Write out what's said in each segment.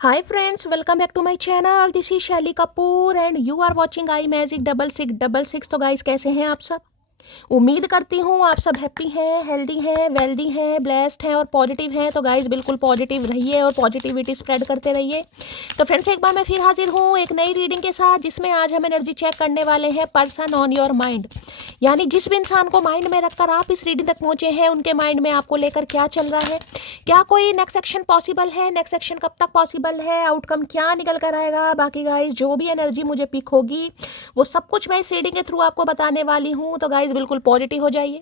Hi friends, welcome back to my channel. This is Shelly Kapoor and you are watching I Magic 6666. तो guys कैसे हैं आप सब? उम्मीद करती हूँ आप सब हैप्पी हैं, हेल्दी हैं, वेल्दी हैं, ब्लेस्ड हैं और पॉजिटिव हैं। तो गाइस बिल्कुल पॉजिटिव रहिए और पॉजिटिविटी स्प्रेड करते रहिए। तो फ्रेंड्स एक बार मैं फिर हाजिर हूँ एक नई रीडिंग के साथ, जिसमें आज हम एनर्जी चेक करने वाले हैं पर्सन ऑन योर माइंड। यानी जिस भी इंसान को माइंड में रखकर आप इस रीडिंग तक पहुंचे हैं, उनके माइंड में आपको लेकर क्या चल रहा है, क्या कोई नेक्स्ट एक्शन पॉसिबल है, नेक्स्ट एक्शन कब तक पॉसिबल है, आउटकम क्या निकल कर आएगा। बाकी गाइस जो भी एनर्जी मुझे पिक होगी वो सब कुछ मैं इस रीडिंग के थ्रू आपको बताने वाली हूँ। तो गाइस बिल्कुल पॉजिटिव हो जाइए।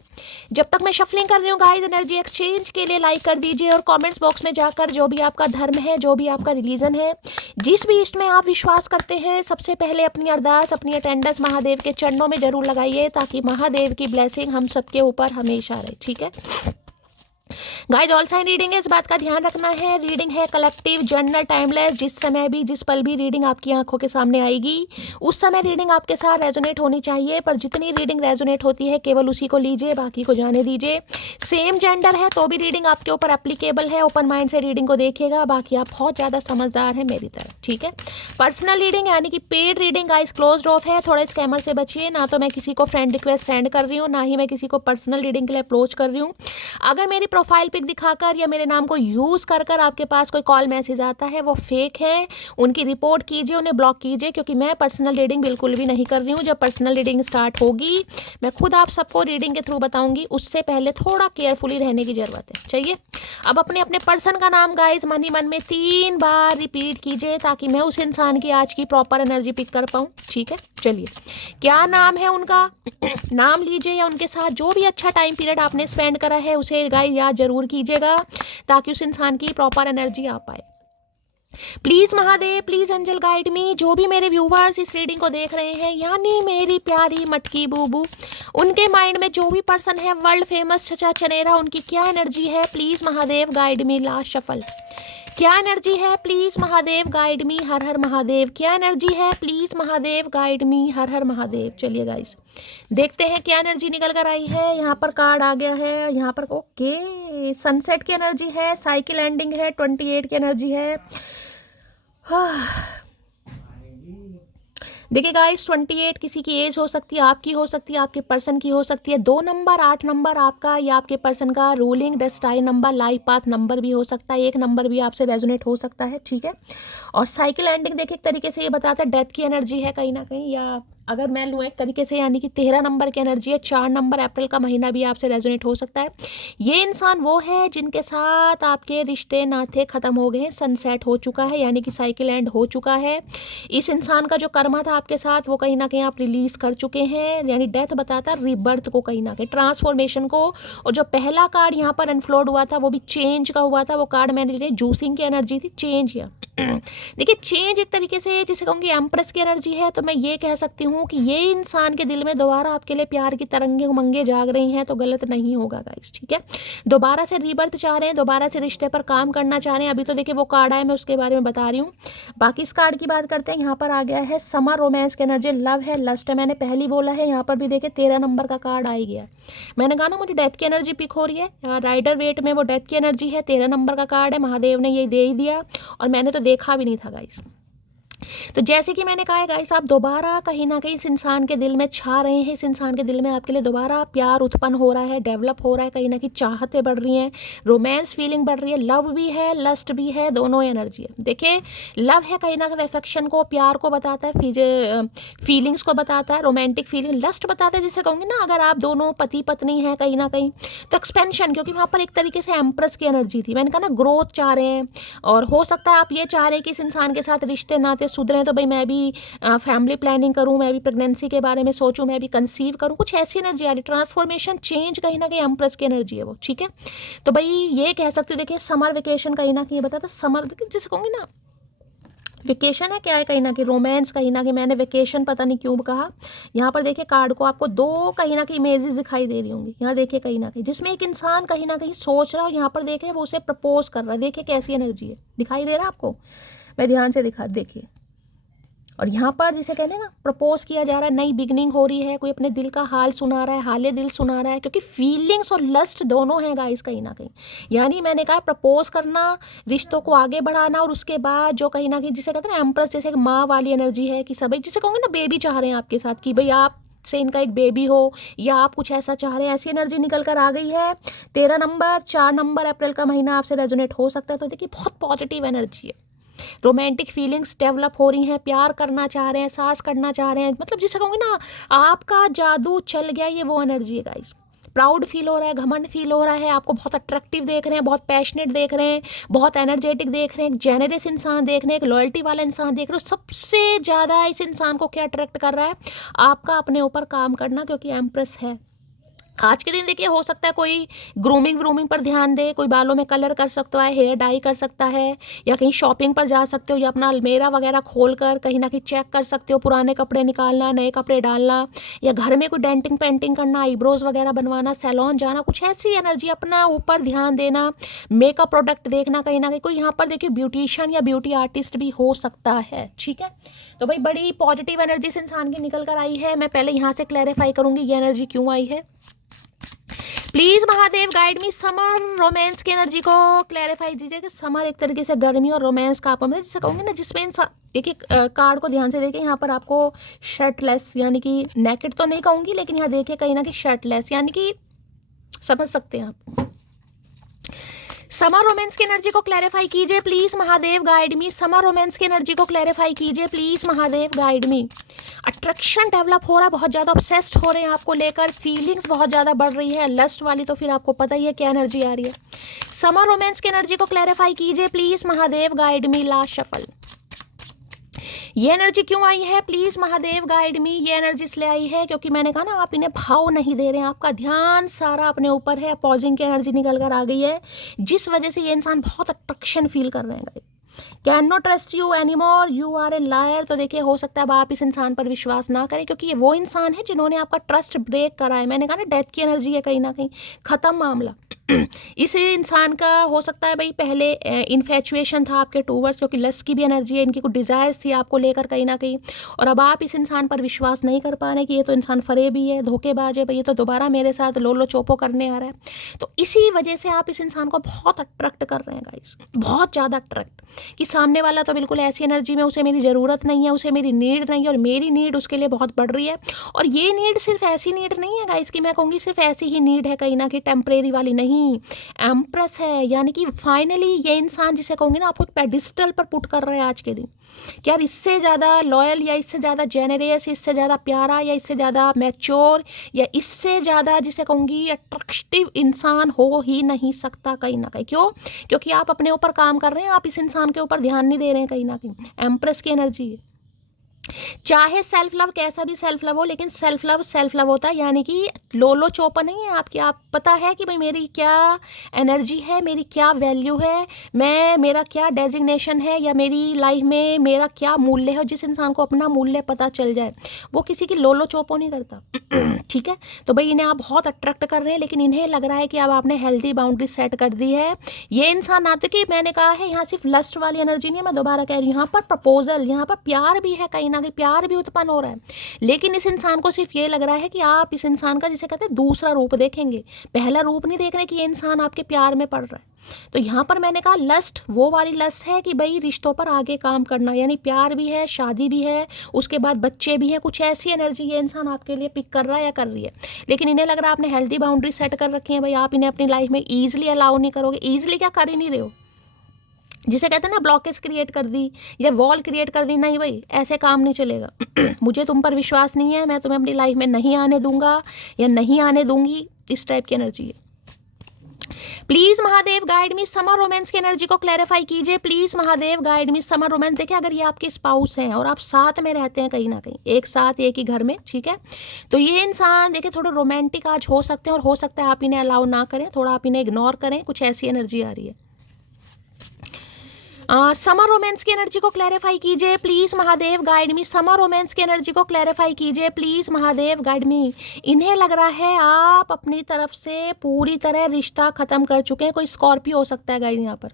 जब तक मैं शफलिंग कर रही हूँ गाइस, एनर्जी एक्सचेंज के लिए लाइक कर दीजिए और कमेंट्स बॉक्स में जाकर जो भी आपका धर्म है, जो भी आपका रिलीजन है, जिस भी इष्ट में आप विश्वास करते हैं, सबसे पहले अपनी अरदास, अपनी अटेंडेंस महादेव के चरणों में जरूर लगाइए, ताकि महादेव की ब्लेसिंग हम सबके ऊपर हमेशा रहे। ठीक है गाइस, ऑल साइन रीडिंग है, इस बात का ध्यान रखना है। रीडिंग है कलेक्टिव, जनरल, टाइमलेस। जिस समय भी, जिस पल भी रीडिंग आपकी आंखों के सामने आएगी, उस समय रीडिंग आपके साथ रेजोनेट होनी चाहिए। पर जितनी रीडिंग रेजोनेट होती है केवल उसी को लीजिए, बाकी को जाने दीजिए। सेम जेंडर है तो भी रीडिंग आपके ऊपर एप्लीकेबल है। ओपन माइंड से रीडिंग को देखिएगा, बाकी आप बहुत ज़्यादा समझदार हैं मेरी तरह। ठीक है, पर्सनल रीडिंग यानी कि paid reading guys close of है। थोड़ा स्कैमर से बचिए। ना तो मैं किसी को फ्रेंड रिक्वेस्ट सेंड कर रही हूँ, ना ही मैं किसी को पर्सनल रीडिंग के लिए अप्रोच कर रही हूँ। अगर मेरी प्रोफाइल पिक दिखाकर या मेरे नाम को यूज़ कर कर आपके पास कोई कॉल मैसेज आता है, वो फेक है। उनकी रिपोर्ट कीजिए, उन्हें ब्लॉक कीजिए, क्योंकि मैं पर्सनल रीडिंग बिल्कुल भी नहीं कर रही हूँ। जब पर्सनल रीडिंग स्टार्ट होगी, मैं खुद आप सबको रीडिंग के थ्रू बताऊंगी। उससे पहले थोड़ा केयरफुली रहने की जरूरत है। चाहिए अब अपने अपने पर्सन का नाम गाइस मन ही मन में 3 बार रिपीट कीजिए, ताकि मैं उस इंसान की आज की प्रॉपर एनर्जी पिक कर पाऊँ। ठीक है, चलिए क्या नाम है उनका नाम लीजिए, या उनके साथ जो भी अच्छा टाइम पीरियड आपने स्पेंड करा है उसे गाइस याद जरूर कीजिएगा, ताकि उस इंसान की प्रॉपर एनर्जी आ पाए। Please Mahadev, please angel guide me. जो भी मेरे व्यूवर्स इस रीडिंग को देख रहे हैं, यानी मेरी प्यारी मटकी बूबू, उनके माइंड में जो भी पर्सन है वर्ल्ड फेमस चचा चनेरा, उनकी क्या एनर्जी है, please Mahadev guide me. Last shuffle, क्या एनर्जी है, प्लीज महादेव गाइड मी। हर हर महादेव, क्या एनर्जी है, प्लीज महादेव गाइड मी। हर हर महादेव। चलिए गाइस देखते हैं क्या एनर्जी निकल कर आई है। यहाँ पर कार्ड आ गया है, यहाँ पर ओके सनसेट की एनर्जी है, साइकिल एंडिंग है, 28 की एनर्जी है। देखिए गाइस 28 किसी की एज हो सकती है, आपकी हो सकती है, आपके पर्सन की हो सकती है। 2 नंबर 8 नंबर आपका या आपके पर्सन का ruling destined number, life path number भी हो सकता है। 1 नंबर भी आपसे रेजोनेट हो सकता है। ठीक है, और साइकिल एंडिंग देखिए एक तरीके से ये बताता है डेथ की एनर्जी है कहीं ना कहीं, या अगर मैं लूँ एक तरीके से यानी कि 13 नंबर की एनर्जी है। 4 नंबर अप्रैल का महीना भी आपसे रेजोनेट हो सकता है। ये इंसान वो है जिनके साथ आपके रिश्ते नाते खत्म हो गए हैं, सनसेट हो चुका है, यानी कि साइकिल एंड हो चुका है। इस इंसान का जो कर्मा था आपके साथ, वो कहीं ना कहीं आप रिलीज कर चुके हैं। यानी डेथ बताता है रीबर्थ को, कहीं ना कहीं ट्रांसफॉर्मेशन को। और जो पहला कार्ड यहाँ पर अनफ्लोड हुआ था वो भी चेंज का हुआ था। वो कार्ड मैंने लिया, जूसिंग की एनर्जी थी, चेंज या देखिए चेंज एक तरीके से जिसे कहूँगी एम्प्रेस की एनर्जी है। तो मैं ये कह सकती हूँ कि ये इंसान के दिल में दोबारा आपके लिए प्यार की तरंगे उमंगे जाग रही हैं, तो गलत नहीं होगा गाइस। ठीक है, दोबारा से रीबर्थ चाह रहे हैं, दोबारा से रिश्ते पर काम करना चाह रहे हैं। अभी तो देखिए वो कार्ड आया, मैं उसके बारे में बता रही हूँ। बाकी इस कार्ड की बात करते हैं। यहाँ पर आ गया है समर, रोमांस की एनर्जी, लव है, लस्ट है, मैंने पहले बोला है। यहाँ पर भी देखिए 13 नंबर का कार्ड आ ही गया। मैंने कहा ना मुझे डेथ की एनर्जी पिक हो रही है। राइडर वेट में वो डेथ की एनर्जी है, 13 नंबर का कार्ड है। महादेव ने ये दे ही दिया और मैंने तो देखा भी नहीं था गाइस। तो जैसे कि मैंने कहा है गाइस, आप दोबारा कहीं ना कहीं इस इंसान के दिल में छा रहे हैं। इस इंसान के दिल में आपके लिए दोबारा प्यार उत्पन्न हो रहा है, डेवलप हो रहा है, कहीं ना कहीं चाहतें बढ़ रही हैं, रोमांस फीलिंग बढ़ रही है, लव भी है, लस्ट भी है, दोनों एनर्जी है। देखिए लव है कहीं ना कहीं अफेक्शन को, प्यार को बताता है, फीलिंग्स को बताता है, रोमांटिक फीलिंग। लस्ट बताता है जिसे कहूँगी ना, अगर आप दोनों पति पत्नी हैं कहीं ना कहीं, तो एक्सपेंशन, क्योंकि वहाँ पर एक तरीके से एम्प्रेस की एनर्जी थी। मैंने कहा ना ग्रोथ चाह रहे हैं, और हो सकता है आप ये चाह रहे हैं कि इस इंसान के साथ रिश्ते नाते सुधरें। तो भाई मैं भी फैमिली प्लानिंग करूं, मैं भी प्रेगनेंसी के बारे में सोचूं, मैं भी कंसीव करूं, कुछ ऐसी एनर्जी आ रही। ट्रांसफॉर्मेशन, चेंज कहीं ना कहीं एम्प्रेस की एनर्जी है वो। ठीक है, तो भाई ये कह सकते हो। देखिए समर वेकेशन कहीं ना कहीं बताता, समर जिसे कहूँगी ना वेकेशन है, क्या है कहीं ना कहीं रोमांस, कहीं ना कहीं मैंने वेकेशन पता नहीं क्यों कहा। यहाँ पर देखिए कार्ड को आपको 2 कहीं ना कहीं इमेजेस दिखाई दे रही होंगी। यहाँ देखिए कहीं ना कहीं जिसमें एक इंसान कहीं ना कहीं सोच रहा है, यहाँ पर देखे वो उसे प्रपोज कर रहा है। देखिए कैसी एनर्जी है, दिखाई दे रहा है आपको, मैं ध्यान से दिखा, देखिए और यहाँ पर जिसे कहते हैं ना प्रपोज किया जा रहा है, नई बिगनिंग हो रही है, कोई अपने दिल का हाल सुना रहा है, हाले दिल सुना रहा है, क्योंकि फीलिंग्स और लस्ट दोनों हैं गाइस कहीं ना कहीं। यानी मैंने कहा प्रपोज करना, रिश्तों को आगे बढ़ाना, और उसके बाद जो कहीं ना कहीं जिसे कहते हैं ना एम्प्रेस, जैसे माँ वाली एनर्जी है कि सभी जिसे कहूँगे ना बेबी चाह रहे हैं आपके साथ कि भाई आप से इनका एक बेबी हो, या आप कुछ ऐसा चाह रहे हैं, ऐसी एनर्जी निकल कर आ गई है। 13 नंबर 4 नंबर अप्रैल का महीना आपसे रेजोनेट हो सकता है। तो देखिए बहुत पॉजिटिव एनर्जी है, रोमांटिक फीलिंग्स डेवलप हो रही हैं, प्यार करना चाह रहे हैं, सास करना चाह रहे हैं, मतलब जिसे कहूँगी ना आपका जादू चल गया, ये वो एनर्जी है गाइस। प्राउड फील हो रहा है, घमंड फील हो रहा है, आपको बहुत अट्रैक्टिव देख रहे हैं, बहुत पैशनेट देख रहे हैं, बहुत एनर्जेटिक देख रहे हैं, एक जेनरस इंसान देख रहे हैं, एक लॉयल्टी वाला इंसान देख रहे हो। सबसे ज़्यादा इस इंसान को क्या अट्रैक्ट कर रहा है? आपका अपने ऊपर काम करना, क्योंकि एम्प्रेस है। आज के दिन देखिए हो सकता है कोई ग्रूमिंग व्रूमिंग पर ध्यान दे, कोई बालों में कलर कर सकता है, हेयर डाई कर सकता है, या कहीं शॉपिंग पर जा सकते हो, या अपना अलमेरा वगैरह खोल कर कहीं ना कहीं चेक कर सकते हो, पुराने कपड़े निकालना, नए कपड़े डालना, या घर में कोई डेंटिंग पेंटिंग करना, आईब्रोज वगैरह बनवाना, सैलून जाना, कुछ ऐसी एनर्जी, अपना ऊपर ध्यान देना, मेकअप प्रोडक्ट देखना, कहीं ना कहीं कोई यहाँ पर देखिए ब्यूटिशियन या ब्यूटी आर्टिस्ट भी हो सकता है। ठीक है, तो भाई बड़ी पॉजिटिव एनर्जी से इंसान की निकल कर आई है। मैं पहले यहाँ से क्लैरिफाई करूँगी ये एनर्जी क्यों आई है। Please Mahadev guide me, summer romance की एनर्जी को क्लैरिफाई दीजिए कि समर एक तरीके से गर्मी और रोमांस का आप जिसे कहूँगे ना, जिसमें इंसान देखिए कार्ड को ध्यान से देखिए, यहाँ पर आपको शर्टलेस यानी कि नेकेड तो नहीं कहूँगी, लेकिन यहाँ देखिए कहीं ना कहीं शर्टलेस यानी कि समझ सकते हैं आप। समर रोमांस की एनर्जी को क्लैरिफाई कीजिए please Mahadev guide me, summer romance की एनर्जी को क्लैरिफाई कीजिए please Mahadev guide me. Attraction develop हो रहा है, बहुत ज़्यादा ऑब्सेस्ड हो रहे हैं आपको लेकर, फीलिंग्स बहुत ज़्यादा बढ़ रही है, लस्ट वाली तो फिर आपको पता ही है क्या एनर्जी आ रही है। समर रोमांस की एनर्जी को क्लैरिफाई कीजिए please Mahadev guide me. Last shuffle, ये एनर्जी क्यों आई है प्लीज महादेव गाइड मी। ये एनर्जी इसलिए आई है क्योंकि मैंने कहा ना आप इन्हें भाव नहीं दे रहे हैं, आपका ध्यान सारा अपने ऊपर है, पॉजिंग की एनर्जी निकल कर आ गई है, जिस वजह से ये इंसान बहुत अट्रैक्शन फील कर रहे हैं। Can not trust you any more, you are a liar. तो देखिए हो सकता है अब आप इस इंसान पर विश्वास ना करें, क्योंकि ये वो इंसान है जिन्होंने आपका ट्रस्ट ब्रेक करा है। मैंने कहा ना डेथ की एनर्जी है, कहीं ना कहीं खत्म मामला। इस इंसान का हो सकता है भाई पहले इन्फेचुएशन था आपके टूवर्ड्स, क्योंकि लस्ट की भी एनर्जी है, इनकी कुछ डिज़ायर्स थी आपको लेकर कहीं ना कहीं, और अब आप इस इंसान पर विश्वास नहीं कर पा रहे कि ये तो इंसान फरेबी है, धोखेबाज है, भाई ये तो दोबारा मेरे साथ लोलो चोपो करने आ रहा है। तो इसी वजह से आप इस इंसान को बहुत अट्रैक्ट कर रहे हैं गाइस, बहुत ज़्यादा अट्रैक्ट, कि सामने वाला तो बिल्कुल ऐसी एनर्जी में, उसे मेरी ज़रूरत नहीं है, उसे मेरी नीड नहीं है, और मेरी नीड उसके लिए बहुत बढ़ रही है। और ये नीड सिर्फ ऐसी नीड नहीं है गाइस कि मैं कहूँगी सिर्फ ऐसी ही नीड है, कहीं ना कहीं टेम्परेरी वाली नहीं, एम्प्रेस है। यानी कि फाइनली ये इंसान जिसे कहूँगी ना आपको एक पेडिस्टल पर पुट कर रहा है आज के दिन, कि यार इससे ज़्यादा लॉयल, या इससे ज़्यादा जेनरियस, इससे ज़्यादा प्यारा, या इससे ज़्यादा मैच्योर, या इससे ज़्यादा जिसे कहूँगी अट्रैक्टिव इंसान हो ही नहीं सकता कहीं ना कहीं। क्यों? क्योंकि आप अपने ऊपर काम कर रहे हैं, आप इस इंसान के ऊपर ध्यान नहीं दे रहे हैं कहीं ना कहीं। एम्प्रेस की एनर्जी है, चाहे सेल्फ लव कैसा भी सेल्फ लव हो, लेकिन सेल्फ लव होता है, यानी कि लोलो चोपा नहीं है आपकी। आप पता है कि भाई मेरी क्या एनर्जी है, मेरी क्या वैल्यू है, मेरा क्या डेजिग्नेशन है, या मेरी लाइफ में मेरा क्या मूल्य है। जिस इंसान को अपना मूल्य पता चल जाए वो किसी की लोलो चोपो नहीं करता। ठीक है, तो भाई इन्हें आप बहुत अट्रैक्ट कर रहे हैं, लेकिन इन्हें लग रहा है कि अब आपने हेल्दी बाउंड्री सेट कर दी है। ये इंसान आते कि मैंने कहा है यहाँ सिर्फ लस्ट वाली एनर्जी नहीं है, मैं दोबारा कह रही हूँ, यहाँ पर प्रपोजल, यहाँ पर प्यार भी है, कहीं ना कहीं प्यार भी उत्पन्न हो रहा है। लेकिन इस इंसान को सिर्फ ये लग रहा है कि आप इस इंसान का जिसे कहते हैं दूसरा रूप देखेंगे, पहला रूप नहीं देख रहे कि ये इंसान आपके प्यार में पड़ रहा है। तो यहाँ पर मैंने कहा लस्ट वो वाली लस्ट है कि भाई रिश्तों पर आगे काम करना, यानी प्यार भी है, शादी भी है, उसके बाद बच्चे भी हैं, कुछ ऐसी एनर्जी ये इंसान आपके लिए पिक कर रहा है या कर रही है। लेकिन इन्हें लग रहा है आपने हेल्दी बाउंड्री सेट कर रखी है, भाई आप इन्हें अपनी लाइफ में ईजिली अलाउ नहीं करोगे। ईजिली क्या कर ही नहीं रहे हो, जिसे कहते हैं ना ब्लॉकेज क्रिएट कर दी या वॉल क्रिएट कर दी, नहीं भाई ऐसे काम नहीं चलेगा। मुझे तुम पर विश्वास नहीं है, मैं तुम्हें अपनी लाइफ में नहीं आने दूंगा या नहीं आने दूंगी, इस टाइप की एनर्जी है। Please Mahadev guide me, summer romance की एनर्जी को क्लैरिफाई कीजिए please Mahadev guide me. Summer romance देखिए अगर ये आपके स्पाउस हैं और आप साथ में रहते हैं कहीं ना कहीं एक साथ एक ही घर में, ठीक है, तो ये इंसान देखिए थोड़े रोमांटिक आज हो सकते हैं, और हो सकता है आप इन्हें अलाउ ना करें, थोड़ा आप इन्हें इग्नोर करें, कुछ ऐसी एनर्जी आ रही है। समर रोमांस की एनर्जी को क्लैरिफाई कीजिए please Mahadev guide me. Summer romance की एनर्जी को क्लैरिफाई कीजिए प्लीज महादेव गाइड मी। इन्हें लग रहा है आप अपनी तरफ से पूरी तरह रिश्ता खत्म कर चुके हैं। कोई स्कॉर्पियो हो सकता है गाइस, यहाँ पर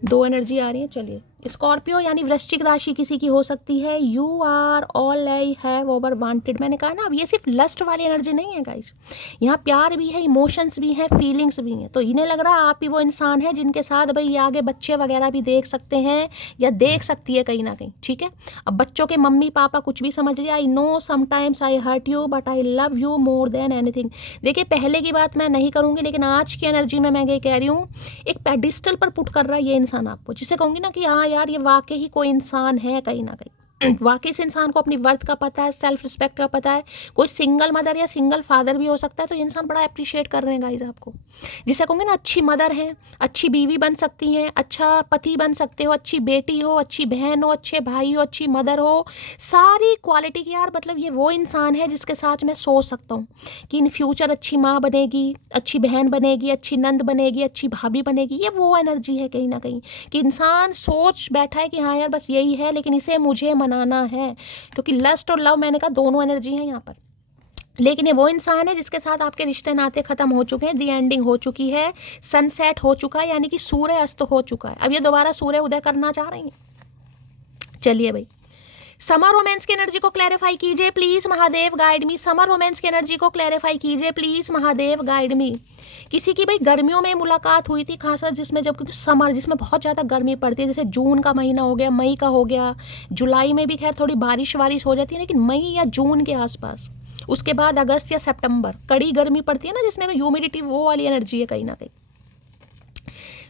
दो एनर्जी आ रही है, चलिए स्कॉर्पियो यानी वृश्चिक राशि किसी की हो सकती है। You are all I have over wanted. मैंने कहा ना, अब ये सिर्फ लस्ट वाली एनर्जी नहीं है गाइस, यहाँ प्यार भी है, इमोशंस भी हैं, फीलिंग्स भी हैं। तो इन्हें लग रहा है आप ही वो इंसान है जिनके साथ भाई ये आगे बच्चे वगैरह भी देख सकते हैं या देख सकती है कहीं ना कहीं, ठीक है। अब बच्चों के मम्मी पापा कुछ भी समझ लिया, I know sometimes I hurt you but I love you more than anything. देखिए पहले की बात मैं नहीं करूँगी, लेकिन आज की एनर्जी में मैं ये कह रही हूँ, एक पेडिस्टल पर पुट कर रहा है ये इंसान आपको, जिसे कहूँगी ना कि हाँ यार ये वाकई ही कोई इंसान है कहीं ना कहीं। वाकई इस इंसान को अपनी वर्थ का पता है, सेल्फ रिस्पेक्ट का पता है। कोई सिंगल मदर या सिंगल फादर भी हो सकता है, तो ये इंसान बड़ा अप्रिशिएट कर रहे हैं गाइस आपको, जिसे कहूँगे ना अच्छी मदर हैं, अच्छी बीवी बन सकती हैं, अच्छा पति बन सकते हो, अच्छी बेटी हो, अच्छी बहन हो, अच्छे भाई हो, अच्छी मदर हो, सारी क्वालिटी की यार मतलब ये वो इंसान है जिसके साथ मैं सोच सकता हूँ कि इन फ्यूचर अच्छी माँ बनेगी, अच्छी बहन बनेगी, अच्छी नंद बनेगी, अच्छी भाभी बनेगी। ये वो एनर्जी है कहीं ना कहीं कि इंसान सोच बैठा है कि हाँ यार बस यही है, लेकिन इसे मुझे मनाना है, क्योंकि लस्ट और लव मैंने कहा दोनों एनर्जी है यहाँ पर। लेकिन ये वो इंसान है जिसके साथ आपके रिश्ते नाते खत्म हो चुके हैं, दी एंडिंग हो चुकी है, सनसेट हो चुका है, यानी कि सूर्य अस्त हो चुका है। अब ये दोबारा सूर्य उदय करना चाह रही हैं। चलिए भाई, समर रोमांस की एनर्जी को क्लैरिफाई कीजिए please Mahadev guide me. Summer romance की एनर्जी को क्लैरिफाई कीजिए प्लीज महादेव गाइड मी। किसी की भाई गर्मियों में मुलाकात हुई थी खासकर, जिसमें जब क्योंकि समर जिसमें बहुत ज़्यादा गर्मी पड़ती है, जैसे जून का महीना हो गया, मई का हो गया, जुलाई में भी खैर थोड़ी बारिश वारिश हो जाती है, लेकिन मई या जून के आसपास, उसके बाद अगस्त या सितंबर कड़ी गर्मी पड़ती है ना, जिसमें ह्यूमिडिटी वो वाली एनर्जी है कहीं ना कहीं।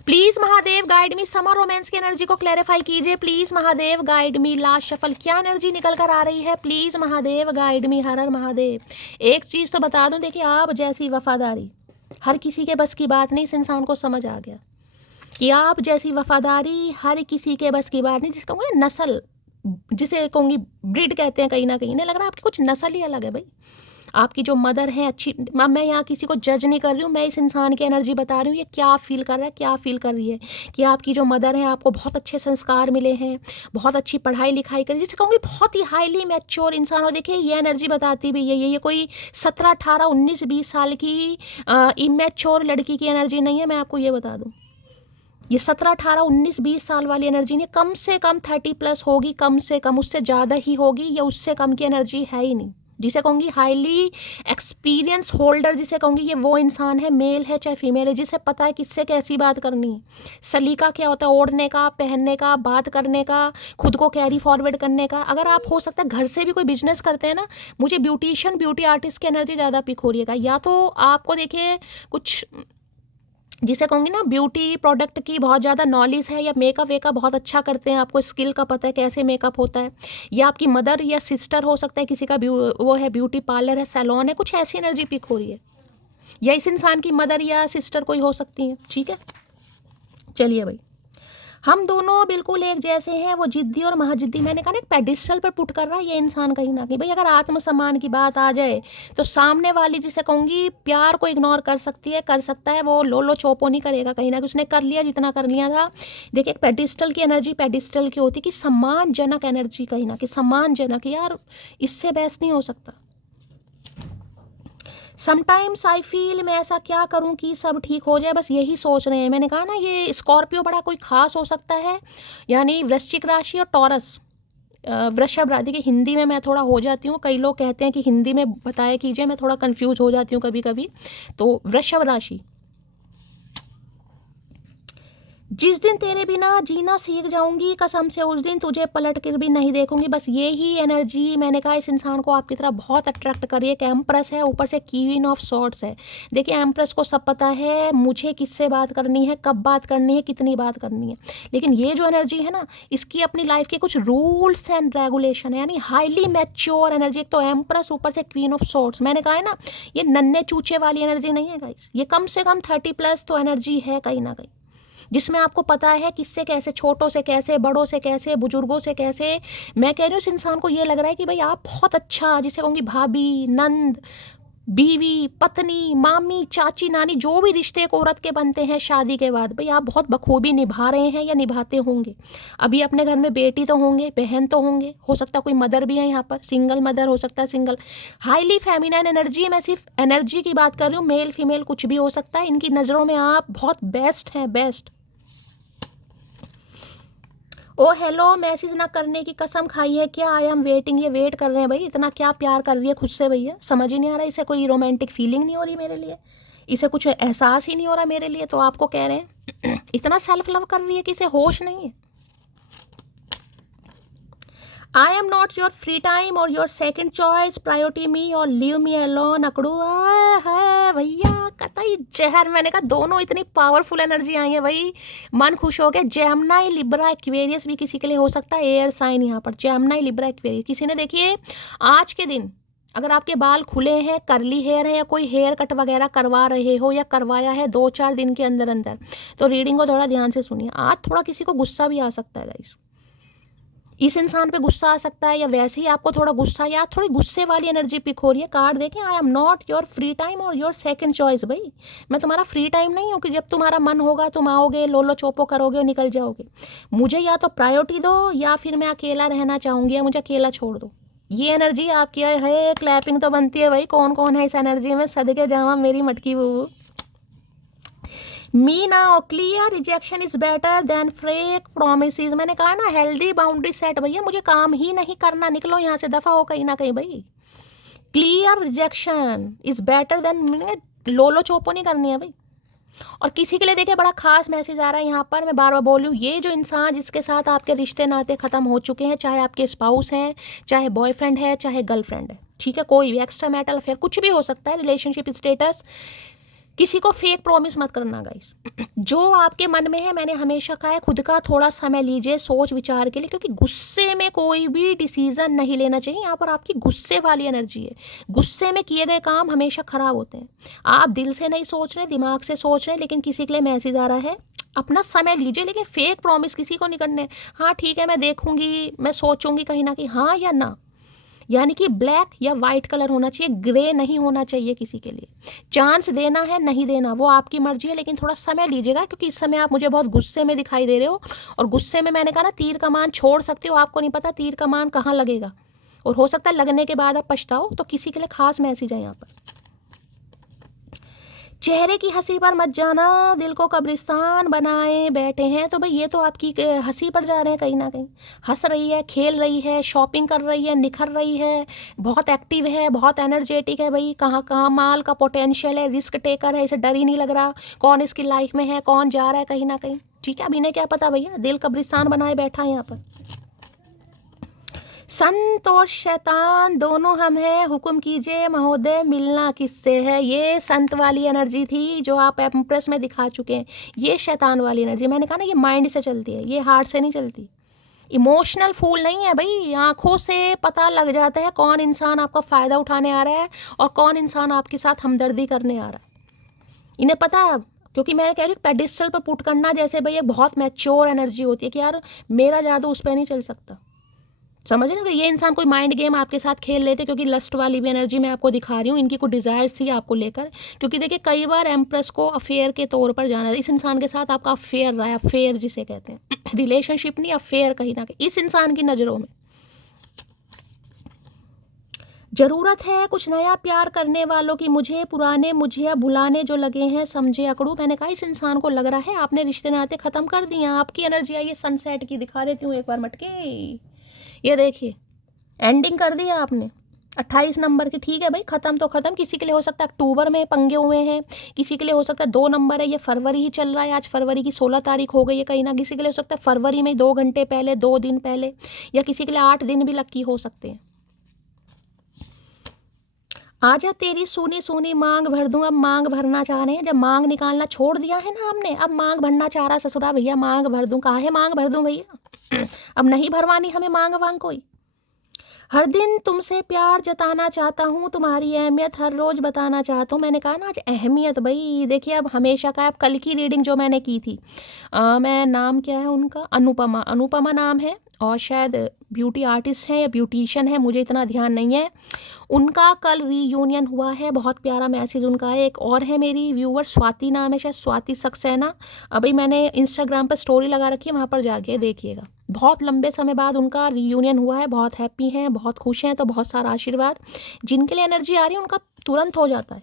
Please Mahadev guide me, summer romance की एनर्जी को क्लैरिफाई कीजिए please Mahadev guide me. Last shuffle क्या एनर्जी निकल कर आ रही है, प्लीज महादेव गाइड मी। हर हर महादेव। एक चीज तो बता दूं, देखिए आप जैसी वफादारी हर किसी के बस की बात नहीं, इस इंसान को समझ आ गया कि आप जैसी वफादारी हर किसी के बस की बात नहीं। जिसका कहूँगा नस्ल, जिसे कहूँगी ब्रिड कहते हैं कहीं ना कहीं, इन्हें लग रहा है आपकी कुछ नस्ल ही अलग है भाई। आपकी जो मदर है अच्छी, मैं यहाँ किसी को जज नहीं कर रही हूँ, मैं इस इंसान की एनर्जी बता रही हूँ ये क्या फील कर रहा है, क्या फील कर रही है कि आपकी जो मदर है आपको बहुत अच्छे संस्कार मिले हैं, बहुत अच्छी पढ़ाई लिखाई करी, जिसे कहूँगी बहुत ही हाईली मैच्योर इंसान हो। देखिए ये एनर्जी बताती भी ये कोई 17, 18, 19, 20 साल की इमेच्योर लड़की की एनर्जी नहीं है, मैं आपको ये बता दूँ। ये 17, 18, 19, 20 साल वाली एनर्जी नहीं, कम से कम 30+ होगी, कम से कम, उससे ज़्यादा ही होगी या उससे कम की एनर्जी है ही नहीं। जिसे कहूँगी हाईली एक्सपीरियंस होल्डर, जिसे कहूँगी ये वो इंसान है, मेल है चाहे फीमेल है, जिसे पता है किससे कैसी बात करनी है, सलीका क्या होता है ओढ़ने का, पहनने का, बात करने का, खुद को कैरी फॉरवर्ड करने का। अगर आप हो सकता है घर से भी कोई बिजनेस करते हैं ना, मुझे ब्यूटिशियन, ब्यूटी आर्टिस्ट की एनर्जी ज़्यादा पिक हो रही है। या तो आपको देखिए कुछ जिसे कहूँगी ना ब्यूटी प्रोडक्ट की बहुत ज़्यादा नॉलेज है, या मेकअप वेकअप बहुत अच्छा करते हैं, आपको स्किल का पता है कैसे मेकअप होता है, या आपकी मदर या सिस्टर हो सकता है, किसी का वो है ब्यूटी पार्लर है, सैलून है, कुछ ऐसी एनर्जी पिक हो रही है, या इस इंसान की मदर या सिस्टर कोई हो सकती है, ठीक है। चलिए भाई, हम दोनों बिल्कुल एक जैसे हैं, वो जिद्दी और महाजिद्दी। मैंने कहा ना एक पेडिस्टल पर पुट कर रहा है ये इंसान कहीं ना कहीं। भाई अगर आत्मसम्मान की बात आ जाए तो सामने वाली जिसे कहूँगी प्यार को इग्नोर कर सकती है, कर सकता है, वो लोलो चोपो नहीं करेगा कहीं ना कहीं, उसने कर लिया जितना कर लिया था। देखिए एक पेडिस्टल की एनर्जी पेडिस्टल की होती कि सम्मानजनक एनर्जी कहीं ना कहीं, सम्मानजनक, यार इससे बेस्ट नहीं हो सकता। समटाइम्स आई फील मैं ऐसा क्या करूं कि सब ठीक हो जाए, बस यही सोच रहे हैं। मैंने कहा ना ये स्कॉर्पियो बड़ा कोई खास हो सकता है, यानी वृश्चिक राशि और टॉरस, वृषभ राशि की हिंदी में मैं थोड़ा हो जाती हूँ, कई लोग कहते हैं कि हिंदी में बताया कीजिए, मैं थोड़ा कंफ्यूज हो जाती हूँ कभी कभी। तो वृषभ राशि, जिस दिन तेरे बिना जीना सीख जाऊंगी कसम से उस दिन तुझे पलट कर भी नहीं देखूंगी। बस ये ही एनर्जी मैंने कहा इस इंसान को आपकी तरफ बहुत अट्रैक्ट कर रही है। एक एम्प्रेस है, ऊपर से क्वीन ऑफ सॉर्ड्स है। देखिए एम्प्रेस को सब पता है मुझे किससे बात करनी है, कब बात करनी है, कितनी बात करनी है, लेकिन ये जो एनर्जी है ना इसकी अपनी लाइफ के कुछ रूल्स एंड रेगुलेशन है, यानी हाईली मैच्योर एनर्जी। एक तो एम्प्रेस, ऊपर से क्वीन ऑफ सॉर्ड्स। मैंने कहा है ना ये नन्हे चूचे वाली एनर्जी नहीं है गाइस, ये कम से कम 30+ तो एनर्जी है कहीं ना कहीं, जिसमें आपको पता है किससे कैसे, छोटों से कैसे, बड़ों से कैसे, बुजुर्गों से कैसे। मैं कह रही हूँ इस इंसान को ये लग रहा है कि भाई आप बहुत अच्छा, जिसे कहूँगी भाभी, नंद, बीवी, पत्नी, मामी, चाची, नानी, जो भी रिश्ते एक औरत के बनते हैं शादी के बाद, भाई आप बहुत बखूबी निभा रहे हैं या निभाते होंगे। अभी अपने घर में बेटी तो होंगे, बहन तो होंगे, हो सकता कोई मदर भी है यहाँ पर, सिंगल मदर हो सकता है, सिंगल। हाईली फेमिनाइन एनर्जी, मैं सिर्फ एनर्जी की बात कर रही हूँ, मेल फीमेल कुछ भी हो सकता है। इनकी नज़रों में आप बहुत बेस्ट हैं, बेस्ट। ओ हेलो, मैसेज ना करने की कसम खाई है क्या? आई एम वेटिंग, ये वेट कर रहे हैं भाई। इतना क्या प्यार कर रही है खुद से भैया, समझ ही नहीं आ रहा। इसे कोई रोमांटिक फीलिंग नहीं हो रही मेरे लिए, इसे कुछ एहसास ही नहीं हो रहा मेरे लिए, तो आपको कह रहे हैं इतना सेल्फ लव कर रही है कि इसे होश नहीं है। I am not your free time और योर सेकंड चॉइस, प्रायोरिटी मी और लीव मी अलोन। अकड़ू है भैया, कतई जहर। मैंने कहा दोनों इतनी पावरफुल एनर्जी आई है भाई, मन खुश हो गया। जेमिनी लिब्रा एक्वेरियस भी किसी के लिए हो सकता है, एयर साइन यहाँ पर जेमिनी लिब्रा एक्वेरियस। किसी ने देखिए आज के दिन अगर आपके बाल खुले हैं, करली हेयर है, या कोई हेयर कट वगैरह करवा रहे हो या करवाया है 2-4 दिन के अंदर अंदर, तो रीडिंग को थोड़ा ध्यान से सुनिए। आज थोड़ा किसी को गुस्सा भी आ सकता है गाइस, इस इंसान पे गुस्सा आ सकता है, या वैसे ही आपको थोड़ा गुस्सा या थोड़ी गुस्से वाली एनर्जी पिक हो रही है। कार्ड देखें, I am not your free time और योर सेकंड चॉइस। भाई मैं तुम्हारा फ्री टाइम नहीं हूँ कि जब तुम्हारा मन होगा तुम आओगे, लोलो चोपो करोगे और निकल जाओगे। मुझे या तो प्रायोरिटी दो या फिर मैं अकेला रहना चाहूँगी, या मुझे अकेला छोड़ दो। ये एनर्जी आपकी है। क्लैपिंग तो बनती है भाई। कौन कौन है इस एनर्जी में? सदके जावा मेरी मटकी बहू। Me now clear rejection is better than fake promises. मैंने कहा ना हेल्दी बाउंड्री सेट भैया, मुझे काम ही नहीं करना, निकलो यहाँ से, दफा हो कहीं ना कहीं भाई। Clear rejection is better than, लोलो चोपो नहीं करनी है भाई। और किसी के लिए देखिए बड़ा खास मैसेज आ रहा है यहाँ पर, मैं बार बार बोल रही हूँ, ये जो इंसान जिसके साथ आपके रिश्ते नाते खत्म हो चुके हैं, चाहे आपके स्पाउस है, चाहे बॉयफ्रेंड है, चाहे गर्लफ्रेंड है, ठीक है, कोई भी एक्स्ट्रा मैरिटल अफेयर कुछ भी हो सकता है, रिलेशनशिप स्टेटस, किसी को फेक प्रॉमिस मत करना गाइस। जो आपके मन में है, मैंने हमेशा कहा है, खुद का थोड़ा समय लीजिए सोच विचार के लिए, क्योंकि गुस्से में कोई भी डिसीजन नहीं लेना चाहिए। यहाँ पर आपकी गुस्से वाली एनर्जी है, गुस्से में किए गए काम हमेशा खराब होते हैं। आप दिल से नहीं सोच रहे, दिमाग से सोच रहे, लेकिन किसी के लिए मैसेज आ रहा है, अपना समय लीजिए, लेकिन फेक प्रॉमिस किसी को नहीं करने। हाँ ठीक है, मैं देखूंगी, मैं सोचूंगी कहीं ना कहीं, हाँ या ना, यानी कि ब्लैक या वाइट कलर होना चाहिए, ग्रे नहीं होना चाहिए किसी के लिए। चांस देना है नहीं देना वो आपकी मर्जी है, लेकिन थोड़ा समय लीजिएगा, क्योंकि इस समय आप मुझे बहुत गुस्से में दिखाई दे रहे हो, और गुस्से में मैंने कहा ना तीर कमान छोड़ सकते हो, आपको नहीं पता तीर कमान कहाँ लगेगा, और हो सकता है लगने के बाद आप पछताओ। तो किसी के लिए खास मैसेज है यहाँ पर। चेहरे की हंसी पर मत जाना, दिल को कब्रिस्तान बनाए बैठे हैं। तो भाई ये तो आपकी हंसी पर जा रहे हैं, कहीं ना कहीं हंस रही है, खेल रही है, शॉपिंग कर रही है, निखर रही है, बहुत एक्टिव है, बहुत एनर्जेटिक है भाई। कहाँ कहाँ माल का पोटेंशियल है, रिस्क टेकर है, इसे डर ही नहीं लग रहा कौन इसकी लाइफ में है, कौन जा रहा है कहीं ना कहीं, ठीक है। अब इन्हें क्या पता भैया, दिल कब्रिस्तान बनाए बैठा है यहाँ पर। संत और शैतान दोनों हम हैं, हुक्म कीजिए महोदय मिलना किससे है। ये संत वाली एनर्जी थी जो आप एम्प्रेस में दिखा चुके हैं। ये शैतान वाली एनर्जी, मैंने कहा ना ये माइंड से चलती है, ये हार्ट से नहीं चलती। इमोशनल फूल नहीं है भाई, आंखों से पता लग जाता है कौन इंसान आपका फ़ायदा उठाने आ रहा है और कौन इंसान आपके साथ हमदर्दी करने आ रहा है। इन्हें पता है, क्योंकि मैं कह रही हूँ पेडिस्टल पर पुट करना जैसे भाई ये बहुत मैच्योर एनर्जी होती है कि यार मेरा जादू उस पर नहीं चल सकता। समझ रहे ना, ये इंसान कोई माइंड गेम आपके साथ खेल लेते, क्योंकि लस्ट वाली भी एनर्जी मैं आपको दिखा रही हूँ, इनकी कोई डिज़ायर्स थी आपको लेकर। क्योंकि देखिए कई बार एम्प्रेस को अफेयर के तौर पर जाना, इस इंसान के साथ आपका अफेयर रहा है, अफेयर जिसे कहते हैं, रिलेशनशिप नहीं अफेयर, कहीं ना कहीं इस इंसान की नज़रों में ज़रूरत है कुछ नया प्यार करने वालों की। मुझे पुराने मुझे अब भुलाने जो लगे हैं, समझे अकड़ू। मैंने कहा इस इंसान को लग रहा है आपने रिश्ते नाते ख़त्म कर दिए। आपकी एनर्जी आई है सनसेट की, दिखा देती हूँ एक बार मटके। ये देखिए एंडिंग कर दिया आपने 28 नंबर की, ठीक है भाई, ख़त्म तो ख़त्म। किसी के लिए हो सकता है अक्टूबर में पंगे हुए हैं, किसी के लिए हो सकता है 2 नंबर है, ये फरवरी ही चल रहा है, आज फरवरी की 16 तारीख हो गई है कहीं ना। किसी के लिए हो सकता है फरवरी में 2 घंटे पहले, 2 दिन पहले, या किसी के लिए 8 दिन भी लक्की हो सकते हैं। आजा तेरी सूनी सूनी मांग भर दूं, अब मांग भरना चाह रहे हैं। जब मांग निकालना छोड़ दिया है ना हमने, अब मांग भरना चाह रहा ससुरा भैया, मांग भर दूं। कहा है मांग भर दूं भैया, अब नहीं भरवानी हमें मांग वांग कोई। हर दिन तुमसे प्यार जताना चाहता हूँ, तुम्हारी अहमियत हर रोज़ बताना चाहता हूँ। मैंने कहा ना आज अहमियत भाई, देखिए अब हमेशा का, अब कल की रीडिंग जो मैंने की थी, मैं नाम क्या है उनका, अनुपमा, अनुपमा नाम है, और शायद ब्यूटी आर्टिस्ट है या ब्यूटिशियन है, मुझे इतना ध्यान नहीं है। उनका कल रीयूनियन हुआ है, बहुत प्यारा मैसेज उनका है। एक और है मेरी व्यूवर, स्वाति नाम है, शायद स्वाति सक्सेना। अभी मैंने इंस्टाग्राम पर स्टोरी लगा रखी है, वहाँ पर जाके देखिएगा। बहुत लंबे समय बाद उनका रीयूनियन हुआ है, बहुत हैप्पी हैं, बहुत खुश हैं। तो बहुत सारा आशीर्वाद, जिनके लिए एनर्जी आ रही है उनका तुरंत हो जाता है।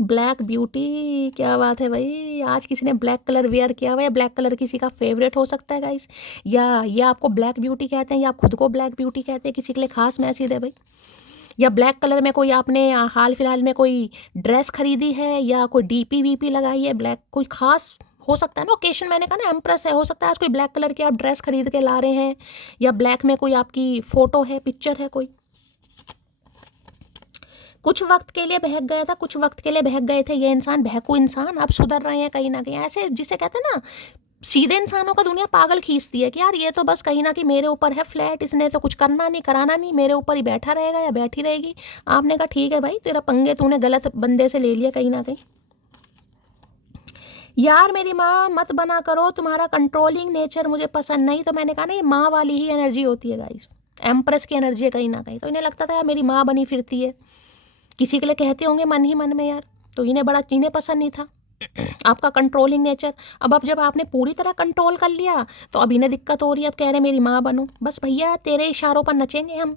ब्लैक ब्यूटी, क्या बात है भाई, आज किसी ने ब्लैक कलर वेयर किया हुआ है। ब्लैक कलर किसी का फेवरेट हो सकता है गाइस, या ये आपको ब्लैक ब्यूटी कहते हैं, या आप खुद को ब्लैक ब्यूटी कहते हैं, किसी के लिए खास मैसेज है भाई। या ब्लैक कलर में कोई आपने हाल फिलहाल में कोई ड्रेस खरीदी है, या कोई डीपी वीपी लगाई है, ब्लैक कोई खास हो सकता है ना ओकेशन। मैंने कहा ना एम्प्रेस है, हो सकता है आज कोई ब्लैक कलर की आप ड्रेस खरीद के ला रहे हैं, या ब्लैक में कोई आपकी फोटो है, पिक्चर है कोई। कुछ वक्त के लिए बहक गया था, कुछ वक्त के लिए बहक गए थे ये इंसान, बहकू इंसान, अब सुधर रहे हैं कहीं ना कहीं। ऐसे जिसे कहते हैं ना, सीधे इंसानों का दुनिया पागल खींचती है कि यार ये तो बस कहीं ना कहीं मेरे ऊपर है फ्लैट, इसने तो कुछ करना नहीं कराना नहीं, मेरे ऊपर ही बैठा रहेगा या बैठी रहेगी। आपने कहा ठीक है भाई, तेरा पंगे तूने गलत बंदे से ले लिया कहीं ना कहीं। यार मेरी माँ मत बना करो, तुम्हारा कंट्रोलिंग नेचर मुझे पसंद नहीं। तो मैंने कहा ना, ये माँ वाली ही एनर्जी होती है गाइस, एम्प्रेस की एनर्जी है कहीं ना कहीं। तो इन्हें लगता था यार मेरी माँ बनी फिरती है, किसी के लिए कहते होंगे मन ही मन में यार, तो इन्हें पसंद नहीं था आपका कंट्रोलिंग नेचर। अब जब आपने पूरी तरह कंट्रोल कर लिया तो अब इन्हें दिक्कत हो रही है, अब कह रहे मेरी माँ बनो। बस भैया तेरे इशारों पर नचेंगे हम।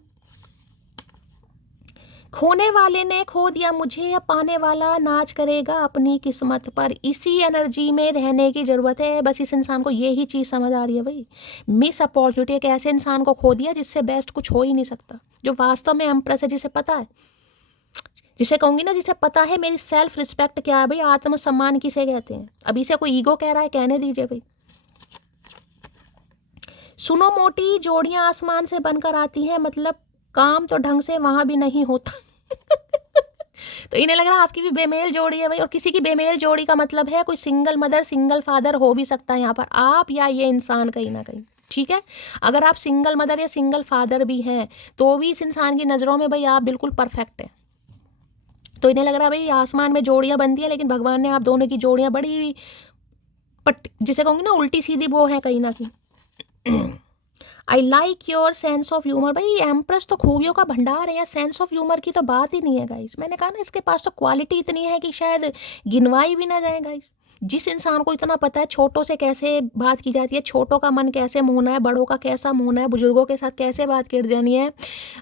खोने वाले ने खो दिया मुझे, अब पाने वाला नाच करेगा अपनी किस्मत पर। इसी एनर्जी में रहने की ज़रूरत है। बस इस इंसान को ये ही चीज़ समझ आ रही है भाई, मिस अपॉर्चुनिटी। एक ऐसे इंसान को खो दिया जिससे बेस्ट कुछ हो ही नहीं सकता, जो वास्तव में एम्प्रेस है, जिसे पता है, जिसे कहूँगी ना, जिसे पता है मेरी सेल्फ रिस्पेक्ट क्या है भाई, आत्मसम्मान किसे कहते हैं। अभी से कोई ईगो कह रहा है, कहने दीजिए भाई। सुनो मोटी, जोड़ियां आसमान से बनकर आती हैं, मतलब काम तो ढंग से वहां भी नहीं होता तो इन्हें लग रहा है आपकी भी बेमेल जोड़ी है भाई। और किसी की बेमेल जोड़ी का मतलब है कोई सिंगल मदर सिंगल फादर हो भी सकता है यहाँ पर, आप या ये इंसान कहीं ना कहीं, ठीक है। अगर आप सिंगल मदर या सिंगल फादर भी हैं तो भी इस इंसान की नज़रों में भाई आप बिल्कुल परफेक्ट है। तो इन्हें लग रहा है भाई आसमान में जोड़ियां बनती हैं, लेकिन भगवान ने आप दोनों की जोड़ियां बड़ी जिसे कहूँगी ना उल्टी सीधी वो है कहीं ना कहीं। I like your sense of humour. भाई एम्प्रेस तो खूबियों का भंडार है, या सेंस ऑफ ह्यूमर की तो बात ही नहीं है गाइस। मैंने कहा ना इसके पास तो क्वालिटी इतनी है कि शायद गिनवाई भी ना जाए गाइस। जिस इंसान को इतना पता है छोटों से कैसे बात की जाती है, छोटों का मन कैसे मोहना है, बड़ों का कैसा मोहना है, बुजुर्गों के साथ कैसे बात कर जानी है,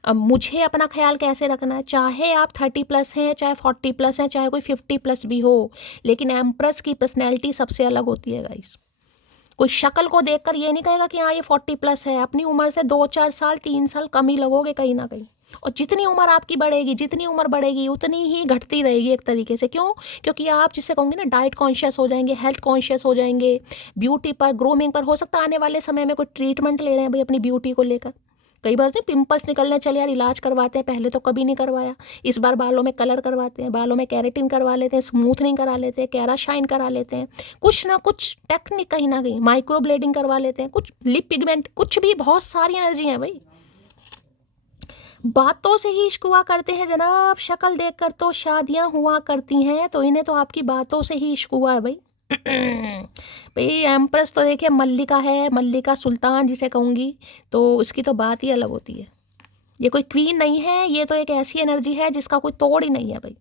मुझे अपना ख्याल कैसे रखना है, चाहे आप 30+ हैं, चाहे 40+ हैं, चाहे कोई 50+ भी हो, लेकिन एम्प्रेस की पर्सनैलिटी सबसे अलग होती है गाइस। कोई शक्ल को देखकर ये नहीं कहेगा कि हाँ ये 40+ है, अपनी उम्र से 2-4 साल 3 साल कम ही लगोगे कहीं ना कहीं। और जितनी उम्र आपकी बढ़ेगी, जितनी उम्र बढ़ेगी उतनी ही घटती रहेगी एक तरीके से। क्यों? क्योंकि आप जिससे कहूँगी ना डाइट कॉन्शियस हो जाएंगे, हेल्थ कॉन्शियस हो जाएंगे, ब्यूटी पर, ग्रूमिंग पर। हो सकता है आने वाले समय में कोई ट्रीटमेंट ले रहे हैं भाई अपनी ब्यूटी को लेकर। कई बार तो पिंपल्स निकलने, चले यार इलाज करवाते हैं, पहले तो कभी नहीं करवाया, इस बार बालों में कलर करवाते हैं, बालों में केराटिन करवा लेते हैं, स्मूथनिंग करा लेते हैं, केराशाइन करा लेते हैं, कुछ ना कुछ टेक्निक कहीं ना कहीं, माइक्रो ब्लेडिंग करवा लेते हैं, कुछ लिप पिगमेंट, कुछ भी, बहुत सारी एनर्जी है भाई। बातों से ही इश्क हुआ करते हैं जनाब, शक्ल देखकर तो शादियां हुआ करती हैं। तो इन्हें तो आपकी बातों से ही इश्क हुआ है भाई। भाई एम्प्रेस तो देखिए मल्लिका है, मल्लिका सुल्तान जिसे कहूँगी, तो उसकी तो बात ही अलग होती है। ये कोई क्वीन नहीं है, ये तो एक ऐसी एनर्जी है जिसका कोई तोड़ ही नहीं है भाई।